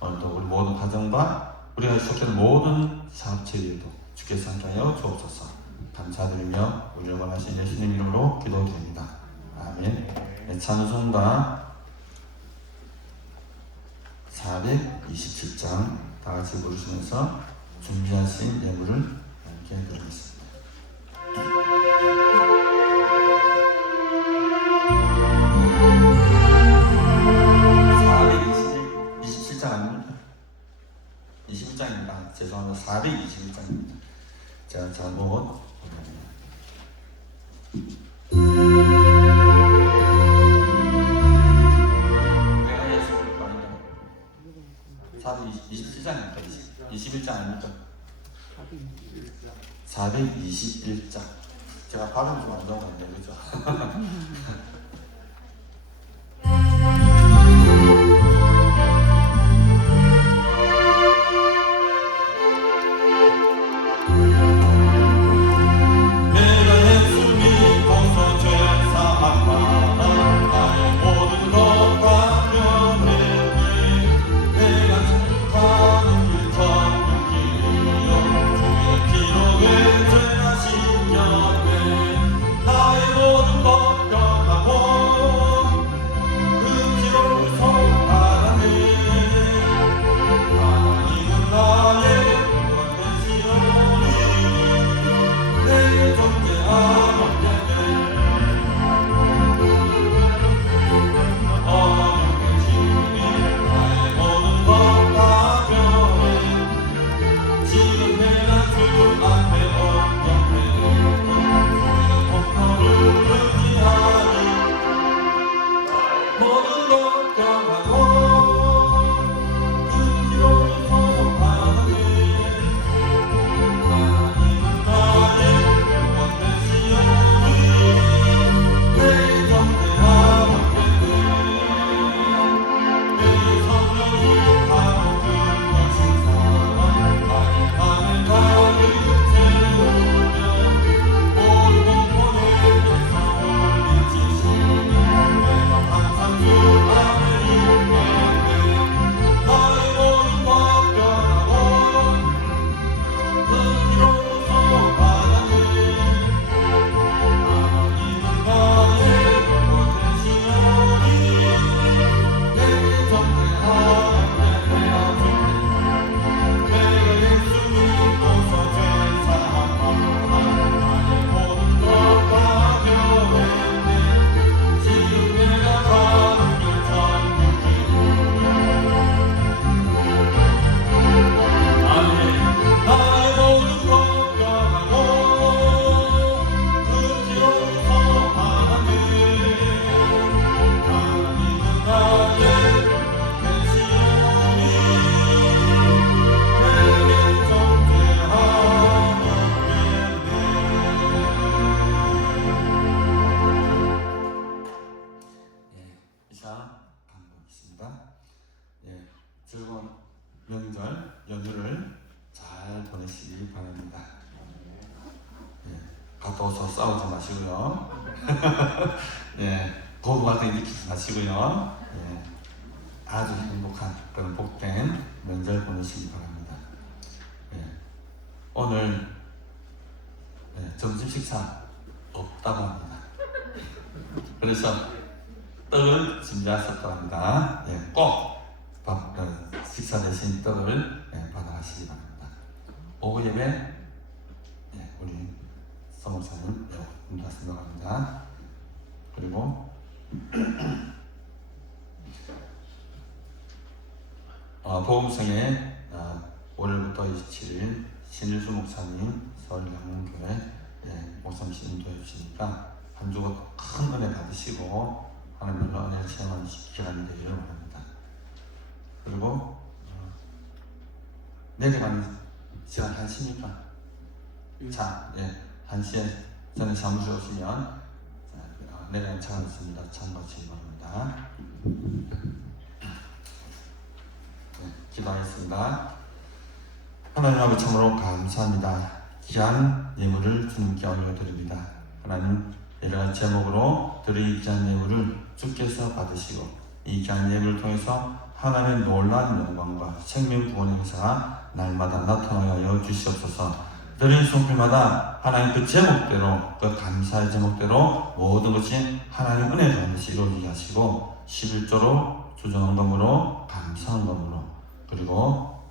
오늘도 우리 모든 가정과 우리가 속한 모든 사업체에도 주께서 함께하여 주옵소서. 감사드리며 우리를 원하신 예수님 이름으로 기도드립니다. 아멘. 찬송가 427장 다같이 부르시면서 준비하신 예물을 함께 드리겠습니다. 427장 아닙니까? 21장입니다. 죄송합니다. 421장입니다. 제가 잘못 427장입니다. 21장 아닙니까? 421장. 제가 발음 좀 안 좋은 거 아닌데, 그죠? 나의 모든 것 변하고 바랍니다. 예, 갔다 와서 싸우지 마시고요. 예, 거부 같은 거 일으키지 마시고요. 예, 아주 행복한 그런 복된 명절 보내시기 바랍니다. 예, 오늘 점심 식사 없다고 합니다. 그래서 떡을 준비하셨다고 합니다. 예, 꼭 식사 대신 떡을 받아가시기 바랍니다. 오후 예배 우리 성목사님 인도하시도록 합니다. 그리고 보험성에 5월부터 27일 신일수 목사님 서울양문교회 목사님씩 인도해 주시니까 한 주간 큰 은혜 받으시고 하나님으로 은혜를 체험하는 기간이 되기를 원합니다. 그리고 내려가는 시간 1시니까 자, 1시에 저는 사무실 오시면 내려가는 차가 있습니다. 참고하시기 바랍니다. 기도하겠습니다. 하나님 아버지 참으로 감사합니다. 귀한 예물을 주님께 올려드립니다. 하나님 이러한 제목으로 드릴 귀한 예물을 주께서 받으시고 이 귀한 예물을 통해서 하나님의 놀라운 영광과 생명 구원의 역사가 날마다 나타나게 하여 주시옵소서. 드린 손길마다 하나님 그 제목대로 그 감사의 제목대로 모든 것이 하나님 은혜 가운데서 이루어지게 하시고 11조로 주정헌금으로 감사헌금으로 그리고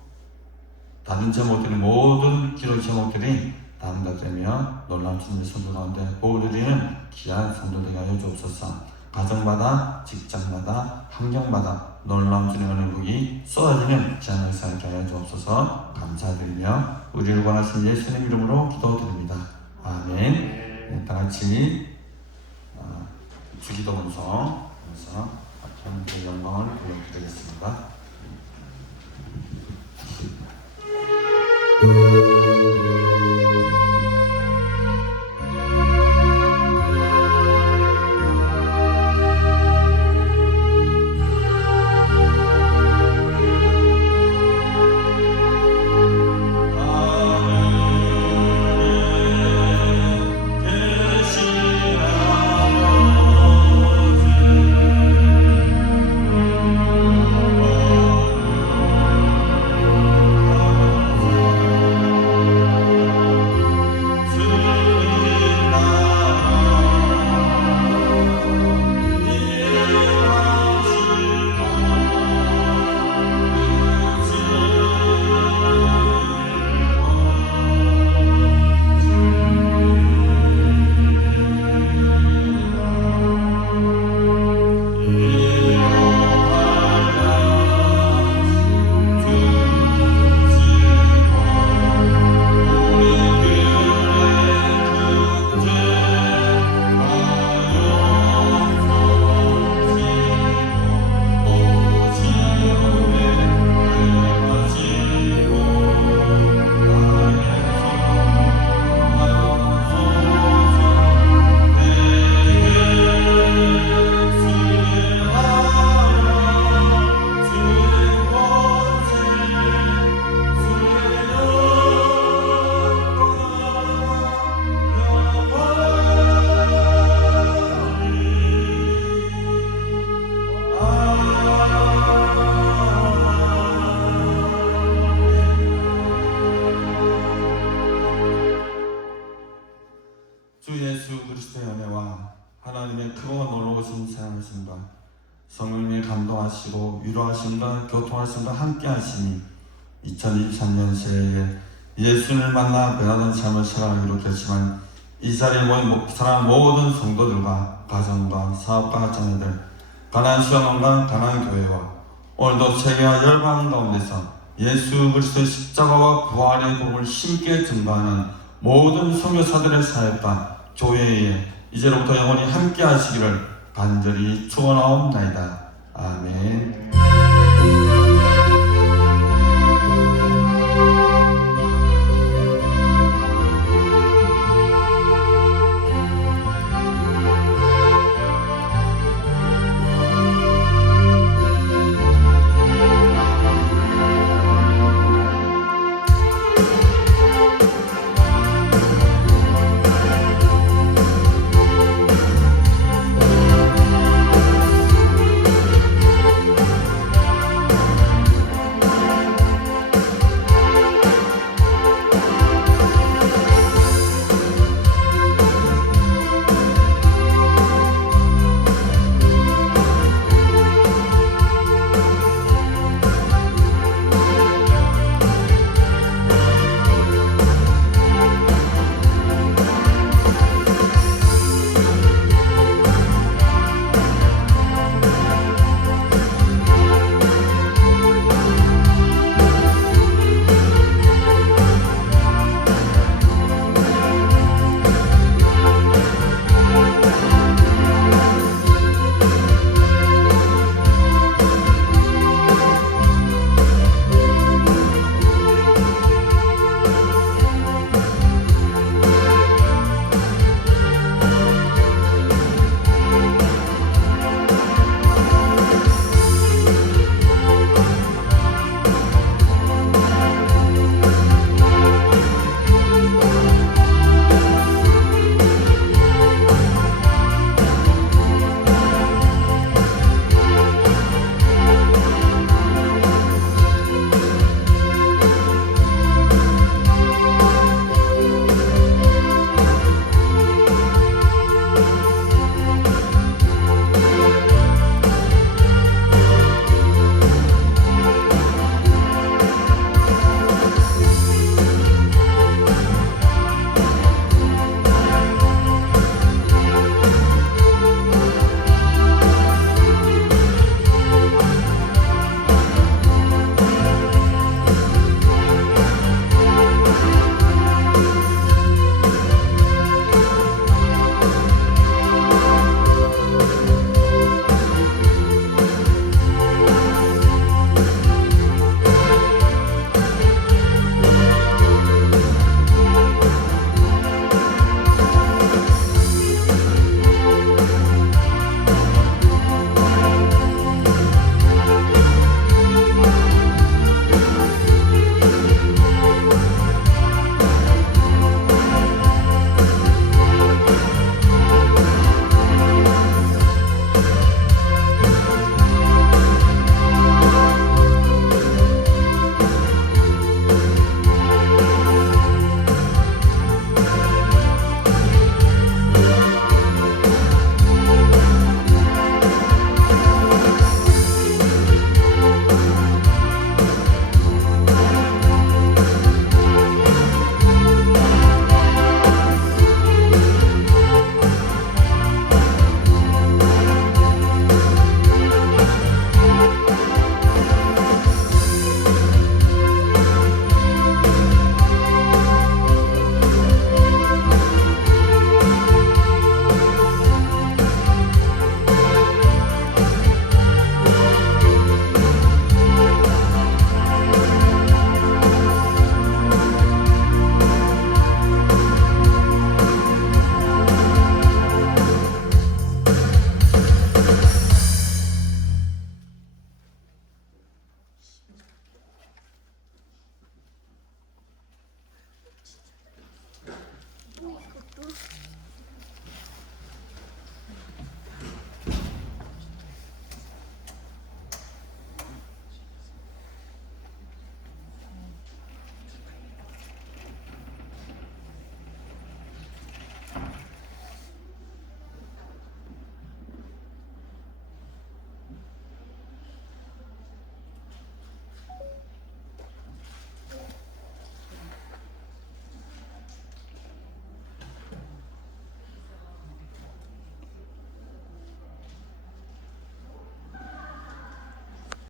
다른 제목들이 모든 기록 제목들이 다음과 되며 놀라운 주님의 선도 가운데 보호드리는 귀한 선도되게 하여 주옵소서. 가정마다 직장마다 환경마다 놀라운 주님의 행복이 쏟아지는 귀한 역사를 하여 주옵소서. 감사드리며 우리를 원하신 예수님 이름으로 기도드립니다. 아멘. 다 같이 주기도 문서에서 하나님의 영광을 불러드리겠습니다. 성령님의 감동하시고 위로하심과 교통하심과 함께 하시니 2023년 새해에 예수님을 만나 변화된 삶을 살아가기로 결심한 이 자리에 모인 사랑하는 모든 성도들과 가정과 사업가 자녀들, 가나안 수양원과 가나안 교회와 오늘도 세계와 열방 가운데서 예수 그리스도의 십자가와 부활의 복음을 힘께 증거하는 모든 선교사들의 사역과 교회에 이제로부터 영원히 함께 하시기를 간절히 축원하옵나이다. 아멘.